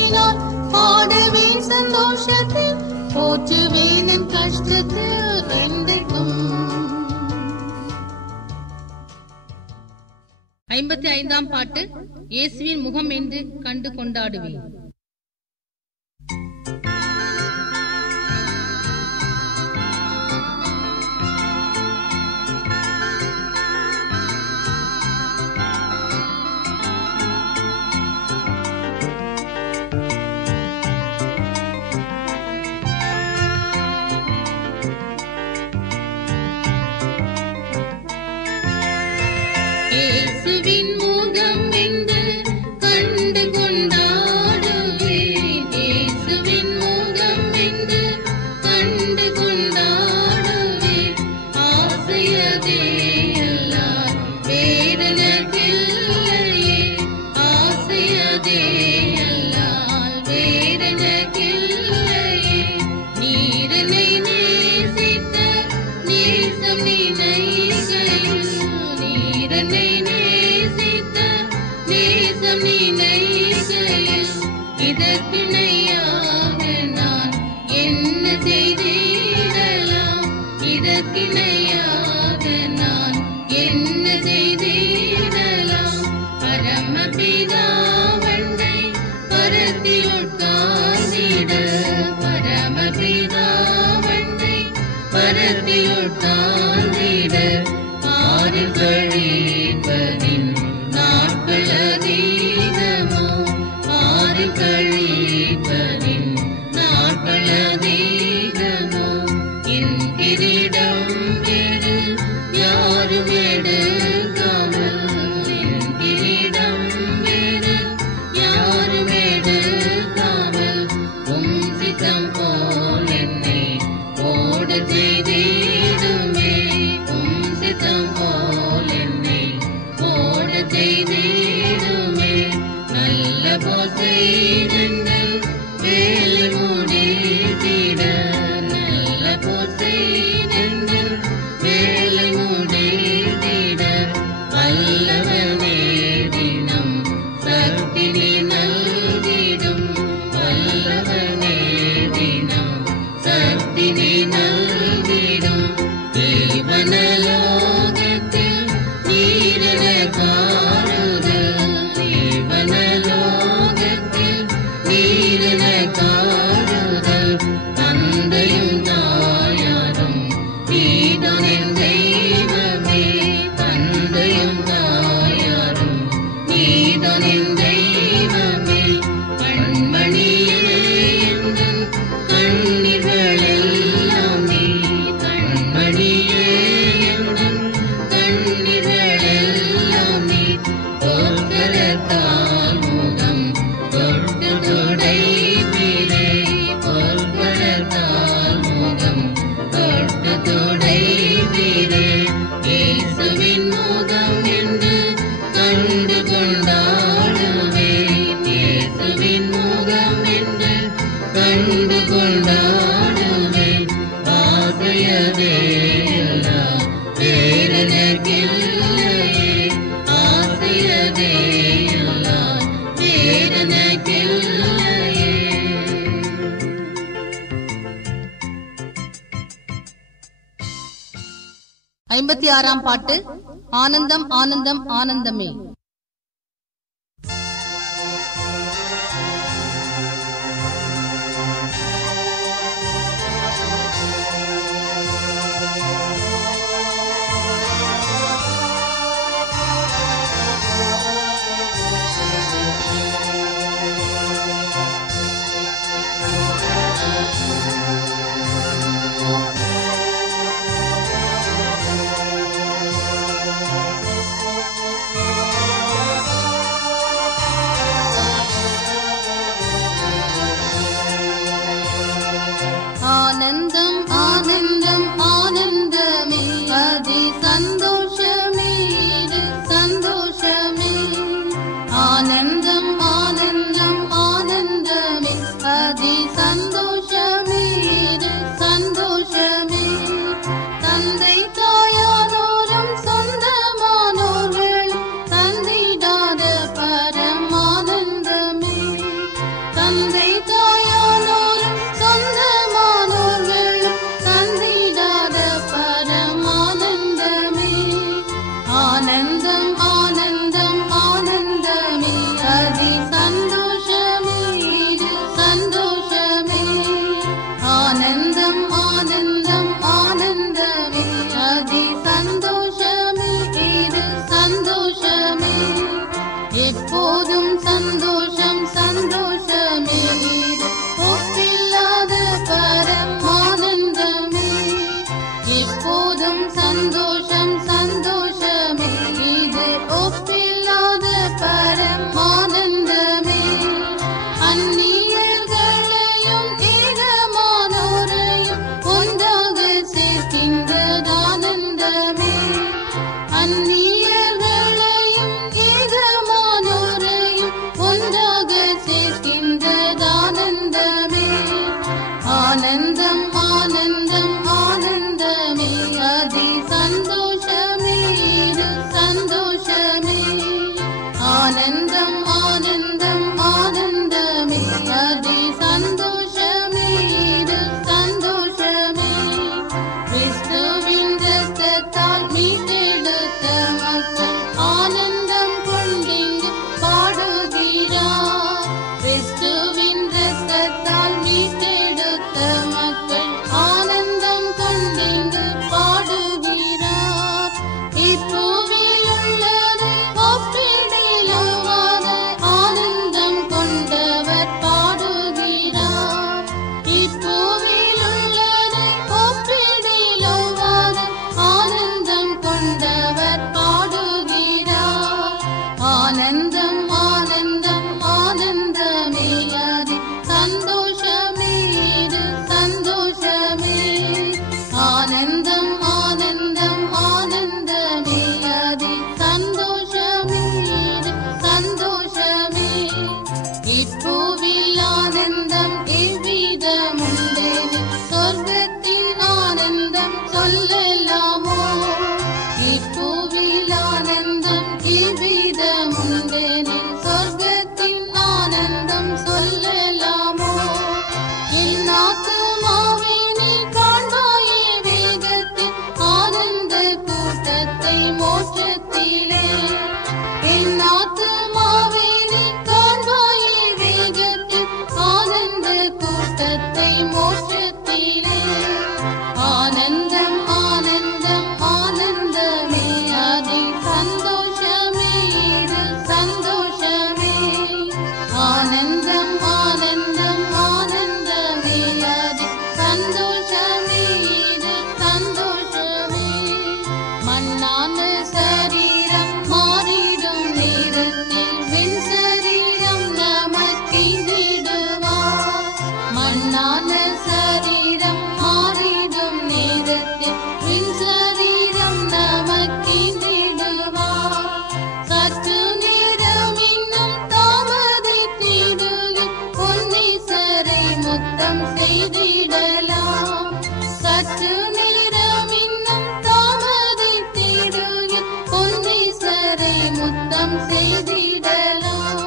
அருளினார். பாடுவேன் சந்தோஷத்தில், போற்றுவேன் என் கஷ்டத்தில் என்றைக்கும். 55ஆம் பாட்டு. இயேசுவின் முகம் என்று கண்டு கொண்டாடுவேன். இயேசுவின் முகம் என்று கண்டு கொண்டாடுவேன். இயேசுவின் முகம் என்று கண்டு கொண்டாடுவேன். ஆசையதே அல்லால் வேறெனக்கில்லையே. ஆசையதே அல்லால் வேறெனக்கில்லையே. நீரனை நேசித்த நேசம் நினைக்கையில், நீரனை நேசித்த நேசம் நினைக்கையில், இதற்கிணையாக நான் என்ன செய்திடலாம்? இதற்கிணையாக நான் என்ன செய்திடலாம்? பரமபிதாவண்டை பரத்தில் உட்கார்ந்திட, பரமபிதாவண்டை பரத்தில் உட்கார்ந்திட, ஆறு கழிப்பதின் நாட்கள் அதிகமோ, ஆறு கழிப்பதின் நாட்கள் அதிகமோ. என் கிரீடம் வேறு யாரும் எடுக்காமல், என் கிரீடம் வேறு யாரும் எடுக்காமல், உம் சித்தம் போல் என்னை ஓட செய்திடுமே. உம் சித்தம் போல் என்னை ஓட செய்திடுமே. நல்ல போசைதங்கள் வேலை முடித்திட, நல்ல போசைதங்கள் வேலை முடித்திட, வல்லவனே தினம் சக்தினி நல்கிடும், வல்லவனே தினம் சக்தினி நல்கிடும். தேவனலோகத்தில் நீரெனக்காருதல், தேவனலோகத்தில் நீரெனக்காருதல். தந்தையும் தாயாரும் நீதான் என் தெய்வமே, தந்தையும் தாயாரும் நீதான் என் தெய்வமே. கண்மணியே எந்தன் கண்ணீர்களெல்லாம் நீ, கண்மணியே எந்தன் கண்ணீர்களெல்லாம் நீ. பொற்கரத்தால் முகம் தொட்டு துடைப்பீரே, பொற்கரத்தால் முகம் தொட்டு துடைப்பீரே. இயேசுவின் முகம் என்று கண்டு கொண்டாடுவேன். இயேசுவின் முகம் என்று கண்டு கொண்டாடுவேன். ஆசையதே எல்லாம் வேறெனக்கில்லையே. ஆசையதே எல்லாம் வேறெனக்கில்லையே. 56ஆம் பாட்டு. ஆனந்தம் ஆனந்தம் ஆனந்தமே. ஆனந்தம் ஆனந்தம் ஆனந்தமே, அதி சந்தோஷமே, சந்தோஷமே. ஆனந்தம் ஆனந்தம் ஆனந்தமே, அதி சந்தோஷமே, சந்தோஷமே. தந்தை தாயானோரும் சொந்தமானோர்கள் தந்திடாத பரமானந்தமே, தந்தை சந்தோஷம் சந்தோஷமே ஒப்பில்லாத பரமானந்தமே எப்போதும் சந்தோஷம் சந்தோஷமே இது ஒப்பில்லாத பரமானந்தமே அந்நியர்களையும் ஏகமானோரையும் ஒன்றாக சேர்க்கின்றதானந்தமே அந்நியர்களையும் ஏகமானோரையும் ஒன்றாக சேர்க்கின்றதானந்தமே ஆனந்தம் ஆனந்தம் ஆனந்தமே அதி சந்தோஷமே இது சந்தோஷமே ஆனந்தம் ஆனந்தம் ஆனந்தமே அதி சந்தோஷமே இது சந்தோஷமே கிறிஸ்துவின் இரத்தத்தால் மீட்டெடுத்த மக்கள் ஆனந்தம் கொண்டிங்கு பாடுகிறார் கிறிஸ்துவின் இரத்தத்தால் மீட்டெடுத்த மக்கள் ஆனந்தம் கொண்டிங்கு பாடுகிறார் இப்பூவில் உள்ளது ஒப்பிடிலாத ஆனந்தம் கொண்டவர் பாடுகிறார் இப்பூவில் உள்ளது ஒப்பிடிலாத ஆனந்தம் கொண்டவர் பாடுகிறார் ஆனந்தம் ஆனந்தம் ஆனந்தமே அது சந்தோஷமே இது சந்தோஷமே ஆனந்தம் ஆனந்தம் ஆனந்தமே அது சந்தோஷமே இது சந்தோஷமே இப்பூவில் ஆனந்தம் எவ்விதமுண்டது சொர்க்கத்தின் ஆனந்தம் சொல்லலாமோ இப்பூவில் ஆனந்தம் எவ்விதமுண்டது சொர்க்கத்தின் ஆனந்தம் சொல்லலாமோ என் ஆத்துமாவினை காண்பாயே வேகத்தில் ஆனந்த கூட்டத்தை மோட்சத்திலே என் ஆத்துமாவினை காண்பாயே வேகத்தில் ஆனந்த கூட்டத்தை மோட்சத்திலே ஆனந்தம் ஆனந்தம் ஆனந்தமே அது சந்தோஷமே இது சந்தோஷமே ஆனந்தம் ஆனந்தம் ஆனந்தமே அது சந்தோஷமே இது சந்தோஷமே மண்ணான சரீரம் மாறிடும் நேரத்தில் வெண் சரீரம் நமக்கிடுவார் மண்ணான சரீரம் மாறிடும் நேரத்தில் வெண் சரீரம் நமக்கிடுவார் சற்று நேரம் இன்னும் தாமதித்திடுகில் பொன்னீசரை முத்தம் செய்திடலாம் சற்று நேரம் இன்னும் தாமதித்திடுகில் பொன்னீசரை முத்தம் செய்திடலாம்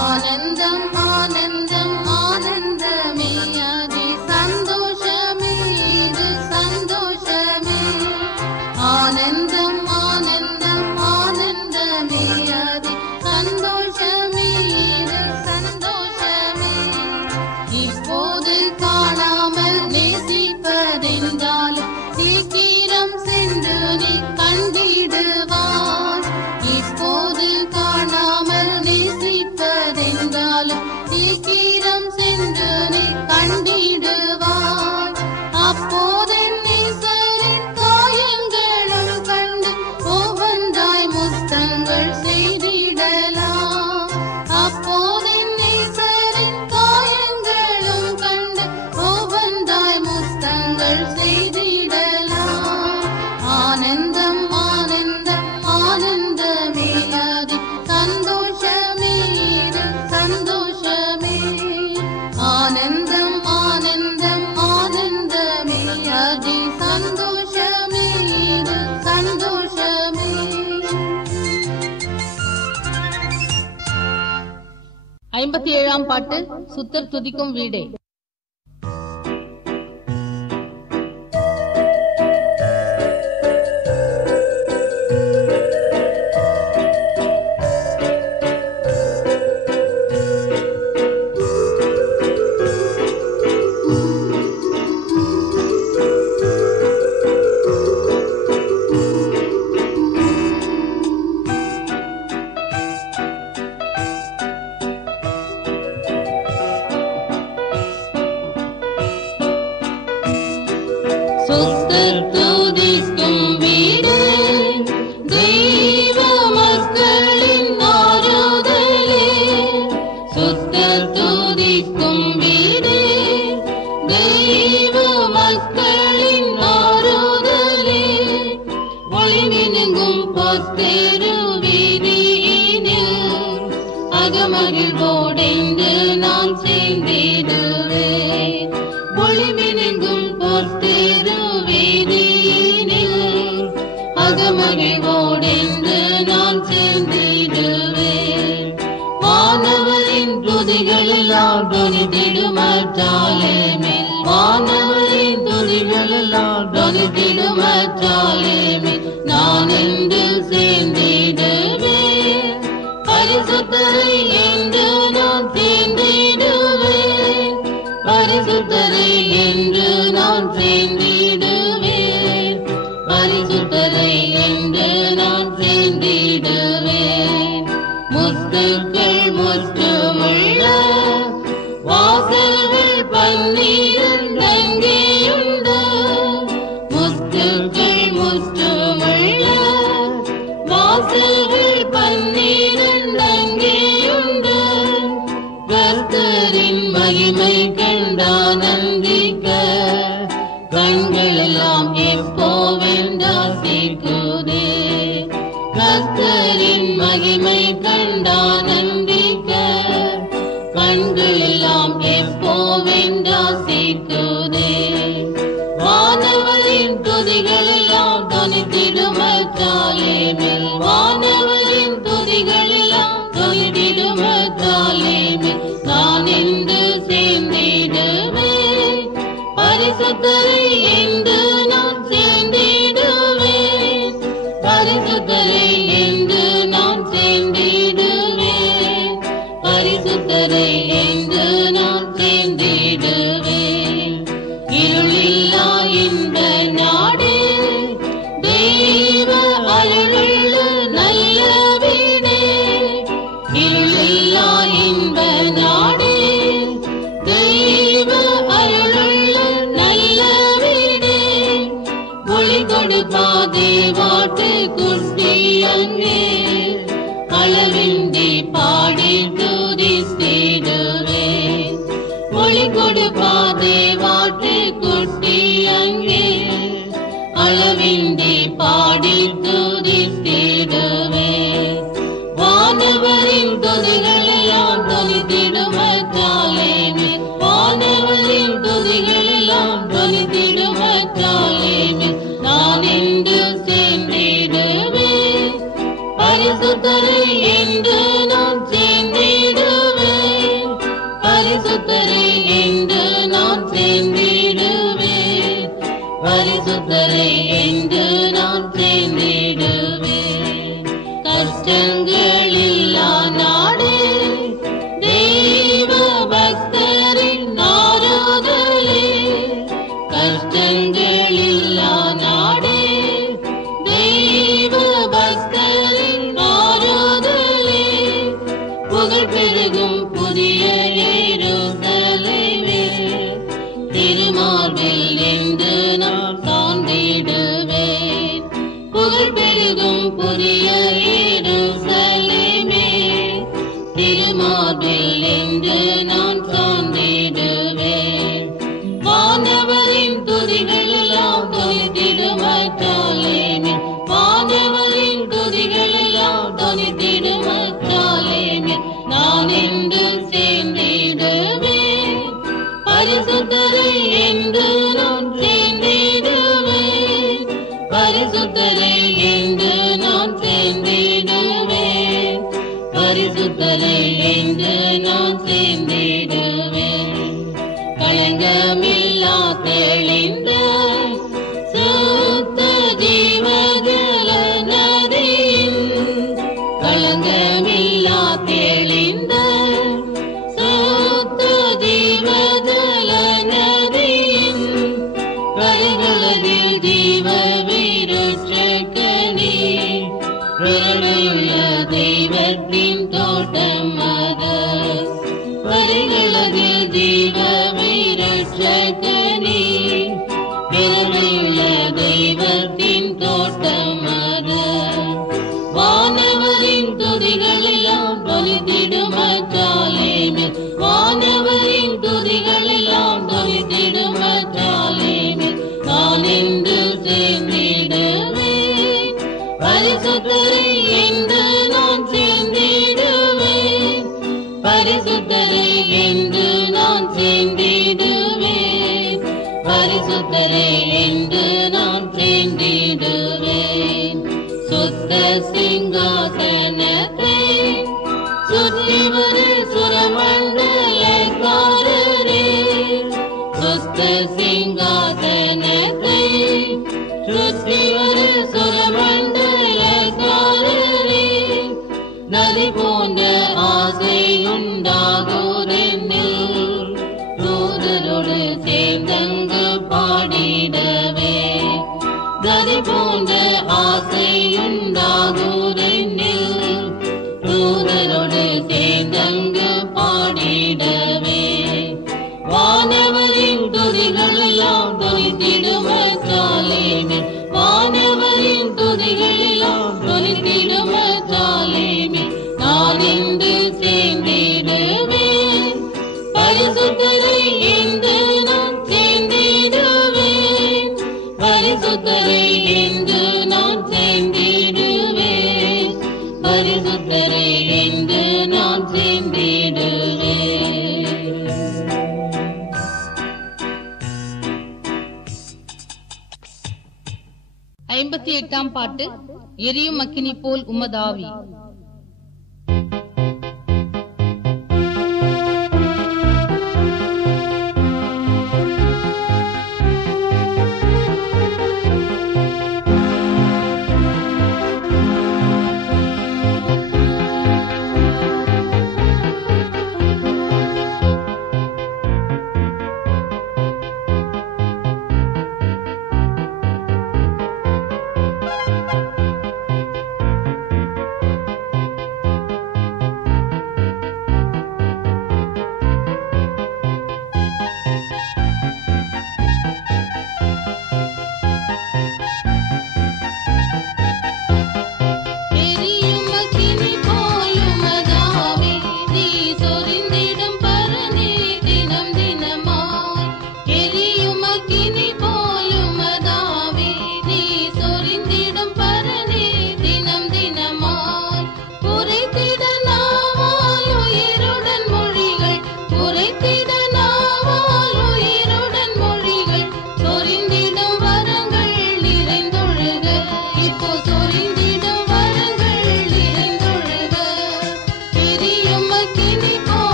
ஆனந்தம் ஆனந்தம் ஆனந்தமே அது சந்தோஷமே இது சந்தோஷமே ஆனந்தம் ஆனந்தம் ஆனந்தமே அது சந்தோஷமே இது சந்தோஷமே இப்போது காணாமல் நேசிப்பதென்றாலும் சீக்கிரம் சென்று நீ கண்டிடுவார் இப்போது காணாமல் நேசிப்பதென்றாலும் சீக்கிரம் சென்று நீ கண்டிடுவார் அப்போதென் நேசரின் காயங்களும் கண்டு ஒவ்வொன்றாய் முத்தங்கள் செய்திடலாம் அப்போதென் நேசரின் காயங்களும் கண்டு ஒவ்வொன்றாய் முத்தங்கள் செய்திடலாம் ஆனந்தம் ஆனந்தம் ஆனந்தமே அது சந்தோஷமே இது சந்தோஷமே ஆனந்தம் ஆனந்தம் ஆனந்தமே அது சந்தோஷமே இது சந்தோஷமே 57ஆம் பாட்டு சுத்தர் துதிக்கும் வீடே. அகமகிழ்வோடென்று நான் சேர்ந்திடுவேன். ஒளிமினெங்கும் பொற்திரு வீதியினில் அகமகிழ்வோடென்று நான் சேர்ந்திடுவேன். வானவரின் துதிகளெல்லாம் தொனித்திடுமற்றாலேமே, வானவரின் துதிகளெல்லாம் தொனித்திடுமற்றாலேமே, நான் என்று சேர்ந்திடுவேன். பரிசுத்தரை என்று நான் சேர்ந்திடுவேன். பரிசுத்தரை என்று நான் சேர்ந்திடுவேன். பரிசுத்தரை என்று நான் சேர்ந்திடுவேன். முத்துக்கள் முற்றுமுள்ள வாசல்கள் 12 அங்கேயுண்டு. முத்துக்கள் முற்றுமுள்ள வாசல்கள் 12 அங்கேயுண்டு. கர்த்தரின் மகிமை கண்டானந்திக்க கண்களெல்லாம் எப்போவென்றாசிக்குதே. கர்த்தரின் மகிமை கண்டானந்திக்க கண்களெல்லாம் எப்போவென்றாசிக்குதே. வானவரின் துதிகளெல்லாம் தொனித்திடுமற்றாலேமே, வானவரின் துதிகளெல்லாம் தொனித்திடுமற்றாலேமே, நான் என்று சேர்ந்திடுவேன். பரிசுத்தரை என்று நான் சேர்ந்திடுவேன். பரிசுத்தரை என்று நான் சேர்ந்திடுவேன். பரிசுத்தரை என்று நான் சேர்ந்திடுவேன். இருளில்லா இன்ப நாடு தெய்வ அருளுள்ள நல்ல வீடே. இருளில்லா இன்ப நாடு தெய்வ அருளுள்ள நல்ல வீடே. ஒளி கொடுப்பாதே வாட்டு குட்டி அங்கே அளவின்றி பாடி துதித்திடுவேன். ஒளி கொடுப்பாதே வாட்டு குட்டி அங்கே அளவின்றி பாடி துதித்திடுவேன். வானவரின் துதிகளெல்லாம் தொனித்திடுமற்றாலேமே, வானவரின் துதிகளெல்லாம் தொனித்திடுமற்றாலேமே, நான் என்று சேர்ந்திடுவேன். பரிசுத்தரை என்று நான் சேர்ந்திடுவேன். பரிசுத்தரை என்று நான் சேர்ந்திடுவேன். பரிசுத்தரை என்று நான் சேர்ந்திடுவேன். கஷ்டங்களில்லா நாடு தெய்வ பக்தரின் ஆராதலே. கஷ்டங்களில்லா நாடு தெய்வ பக்தரின் ஆராதலே. புகழ் பெருகும் புதிய எருசலேமே, திருமார்பில் என்று நான் சார்ந்திடுவேன். புகழ் பெருகும் புதிய எருசலேமே, திருமார்பில் என்று நான் சார்ந்திடுவேன். வானவரின் துதிகளெல்லாம் தொனித்திடுமற்றாலேமே, வானவரின் துதிகளெல்லாம் தொனித்திடுமற்றாலேமே, நான் என்று சேர்ந்திடுவேன். பரிசுத்தரை என்று நான் சேர்ந்திடுவேன். பரிசுத்தரை என்று நான் சேர்ந்திடுவேன். பரிசுத்தரை என்று நான் சேர்ந்திடுவேன். களங்கமில்லா தெளிந்த சுத்த ஜீவஜல நதியின், களங்கமில்லா தெளிந்த சுத்த ஜீவஜல நதியின், கரைகளதில் ஜீவ விருட்சக்கனி, கருணையுள்ள தெய்வத்தின் தோட்டம் அது. கரைகளதில் ஜீவ விருட்சக்கனி, கருணையுள்ள தெய்வத்தின் தோட்டம் அது. வானவரின் துதிகளெல்லாம் தொனித்திடுமற்றாலேமே, வானவரின் துதிகளெல்லாம் தொனித்திடுமற்றாலேமே, நான் என்று சேர்ந்திடுவேன். பரிசுத்தரை என்று நான் சேர்ந்திடுவேன். பரிசுத்தரை என்று நான் சேர்ந்திடுவேன். பரிசுத்தரை என்று நான் சேர்ந்திடுவேன். சுத்த சிங்காசனத்தை சுற்றி வரு சுரமண்டலக்காரரே. சுத்த சிங்காசனத்தை சுற்றி வரு சுரமண்டலக்காரரே. நதி போன்ற ஆசையுண்டாகுதென்னில் தூதரோடு சேர்ந்தங்கு பாடிடவே. நதி போன்ற ஆசையுண்டாகுதென்னில் தூதரோடு சேர்ந்தங்கு பாடிடவே. வானவரின் துதிகளெல்லாம் தொனித்திடுமச்சாலேமே. வானவரின் துதிகளெல்லாம் தொனித்திடுமச்சாலேமே. நான் இன்று சேர்ந்திடுவேன். பரிசுத்தரை என்று நான் சேர்ந்திடுவேன். பரிசுத்தரை என்று நான் சேர்ந்திடுவேன். பரிசுத்தரை என்று நான் சேர்ந்திடுவேன். 58ஆம் பாட்டு. எரியும் அக்கினி போல் உமதாவி.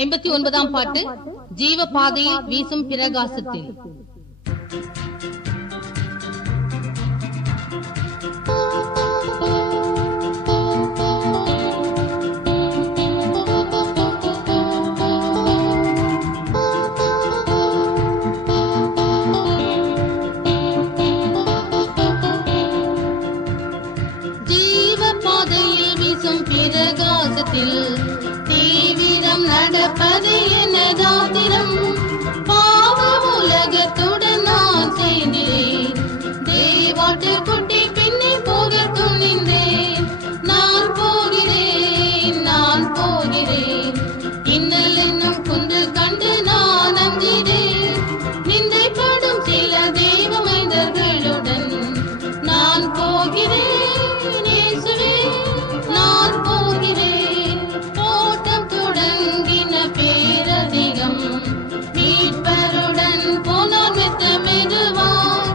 59ஆம் பாட்டு ஜீவ பாதையில் வீசும் பிரகாசத்தில். தீவிரம் நடப்பது எனதாத்திரம், பாவ உலகத்துடன் நான் செய்கிறேன். தேவாட்டு குட்டி பின்னே போக துணிந்தேன். நான் போகிறேன், நான் போகிறேன். இன்னல் என்னும் குன்று கண்டு நான் அஞ்சினேன். நிந்தைப்படும் சில தெய்வ மைந்தர்களுடன் நான் போகிறேன். இயேசுவே, நான் போகிறேன். ஓட்டம் தொடங்கின பேரதிகம், மீட்பருடன் போனார் மெத்த மெதுவார்.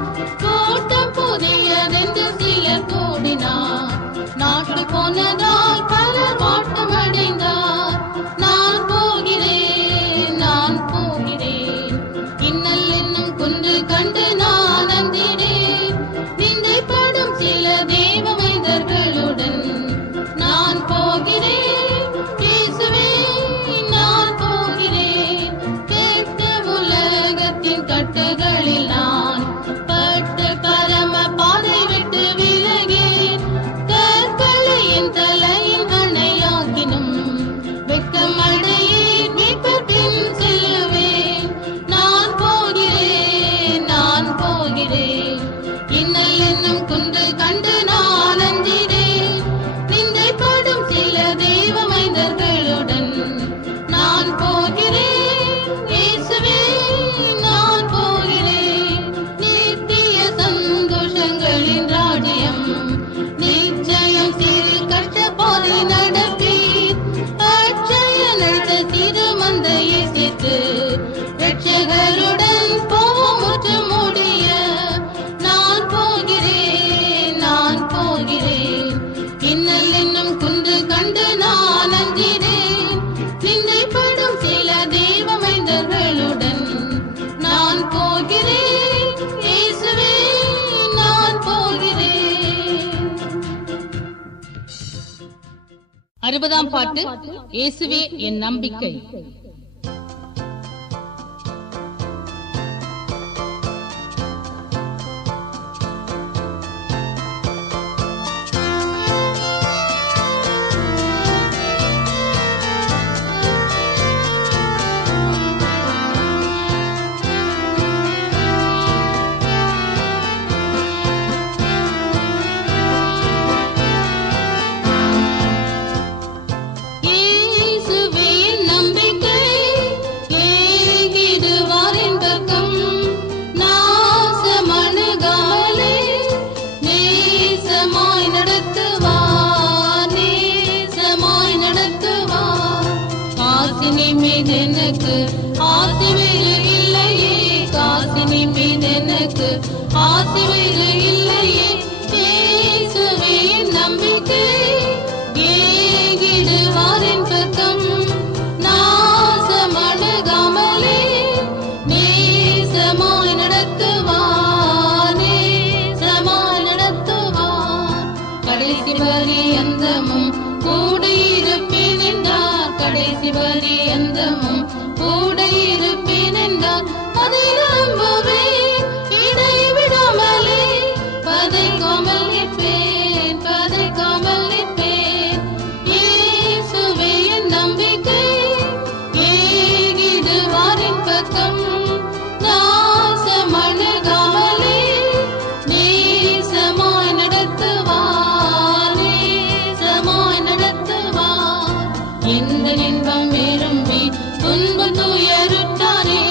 ஓட்டம் புதியதென்று சிலர் கூடினார். நாட்டு போனதால் பலர் வாட்டம் அடைந்தார். நான் போகிறேன், நான் போகிறேன். இன்னல் என்னும் குன்று கண்டு நான் அஞ்சினேன். நிந்தைப்படும் சில தெய்வ மைந்தர்களுடன் நான் போகிறேன். இயேசுவே, நான் போகிறேன். கெட்ட உலகத்தின் கட்டுகளில் நான் பட்டு பரம பாதை விட்டு விலகேன். கற்களை என் தலையின் அணையாக்கினும் வெட்கமடையேன். மீட்பர் பின் செல்லுவேன். நான் போகிறேன், நான் போகிறேன். இன்னல் என்னும் குன்று கண்டு நான் அஞ்சினேன். நிந்தைப்படும் சில தெய்வ மைந்தர்களுடன் நான் போகிறேன். இயேசுவே, நான் போகிறேன். நித்திய சந்தோஷங்களின் ராஜ்யம் நிச்சயம் சிறு கஷ்டப்பாதை நடப்பீர். அட்சயனத்த சிறு மந்தையை சேர்த்து ரட்சகருடன் போவோம் முற்று முடிய. நான் போகிறேன், நான் போகிறேன். இன்னல் என்னும் குன்று கண்டு நான் அஞ்சினேன். நிந்தைப்படும் சில தெய்வ மைந்தர்களுடன் நான் போகிறேன். இயேசுவே, நான் போகிறேன். 60ஆம் பாட்டு இயேசுவே என் நம்பிக்கை. இயேசுவே என் நம்பிக்கை, ஏகிடுவார் என் பக்கம். நாசமணுகாமலே நேசமாய் நடத்துவார், நேசமாய் நடத்துவார். காசினி மீது எனக்கு ஆசை வேறு இல்லையே, காசினி மீது எனக்கு ஆசை வேறு இல்லையே. இயேசுவே என் நம்பிக்கை, ஏகிடுவார் என் பக்கம். நாசமணுகாமலே நேசமாய் நடத்துவார், நேசமாய் நடத்துவார். கடைசி பரியந்தமும் கூட இருப்பேன் என்றார், கடைசி பரியந்தமும் கூட இருப்பேன் என்றார். அதை நம்புவேன், இடைவிடாமலே பதைக்காமல் நிற்பேன், பதைக்காமல் நிற்பேன். இயேசுவே என் நம்பிக்கை, ஏகிடுவார் என் பக்கம். நாசமணுகாமலே நேசமாய் நடத்துவார், நேசமாய் நடத்துவார். எந்த இன்பம் விரும்பி துன்பம் துயருற்றானே,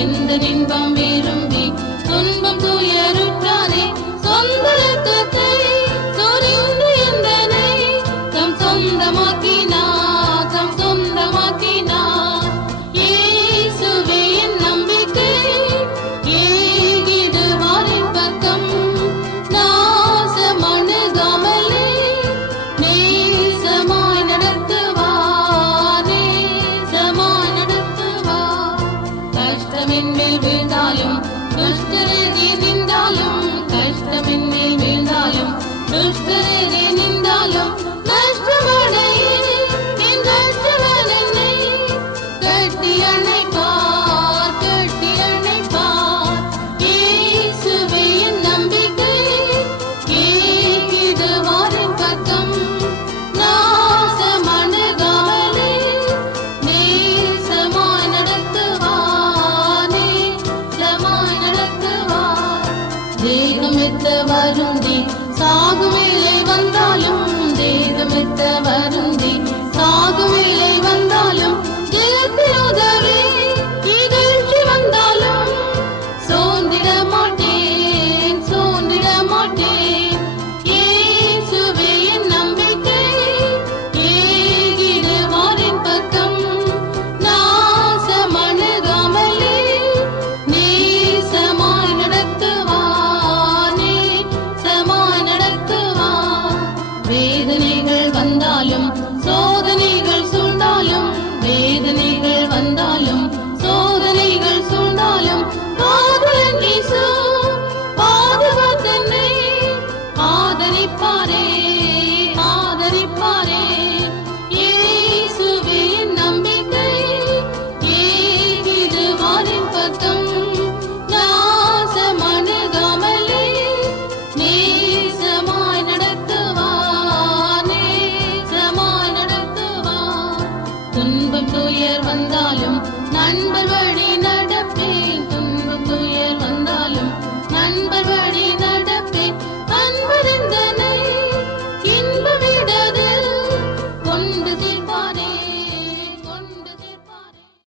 எந்த இன்பம் விரும்பி துன்பம் துயருற்றானே. சொந்த ரத்தத்தை சொரிந்து எந்தனை தம் சொந்தமாக்கினார், தம் சொந்தமாக்கினார். இயேசுவே என் நம்பிக்கை, கஷ்டமென்மேல் வீழ்ந்தாலும் துஷ்டரெதிர் நின்றாலும் கஷ்டமென்மேல் வீழ்ந்தாலும் துஷ்டரெதிர் நின்றாலும்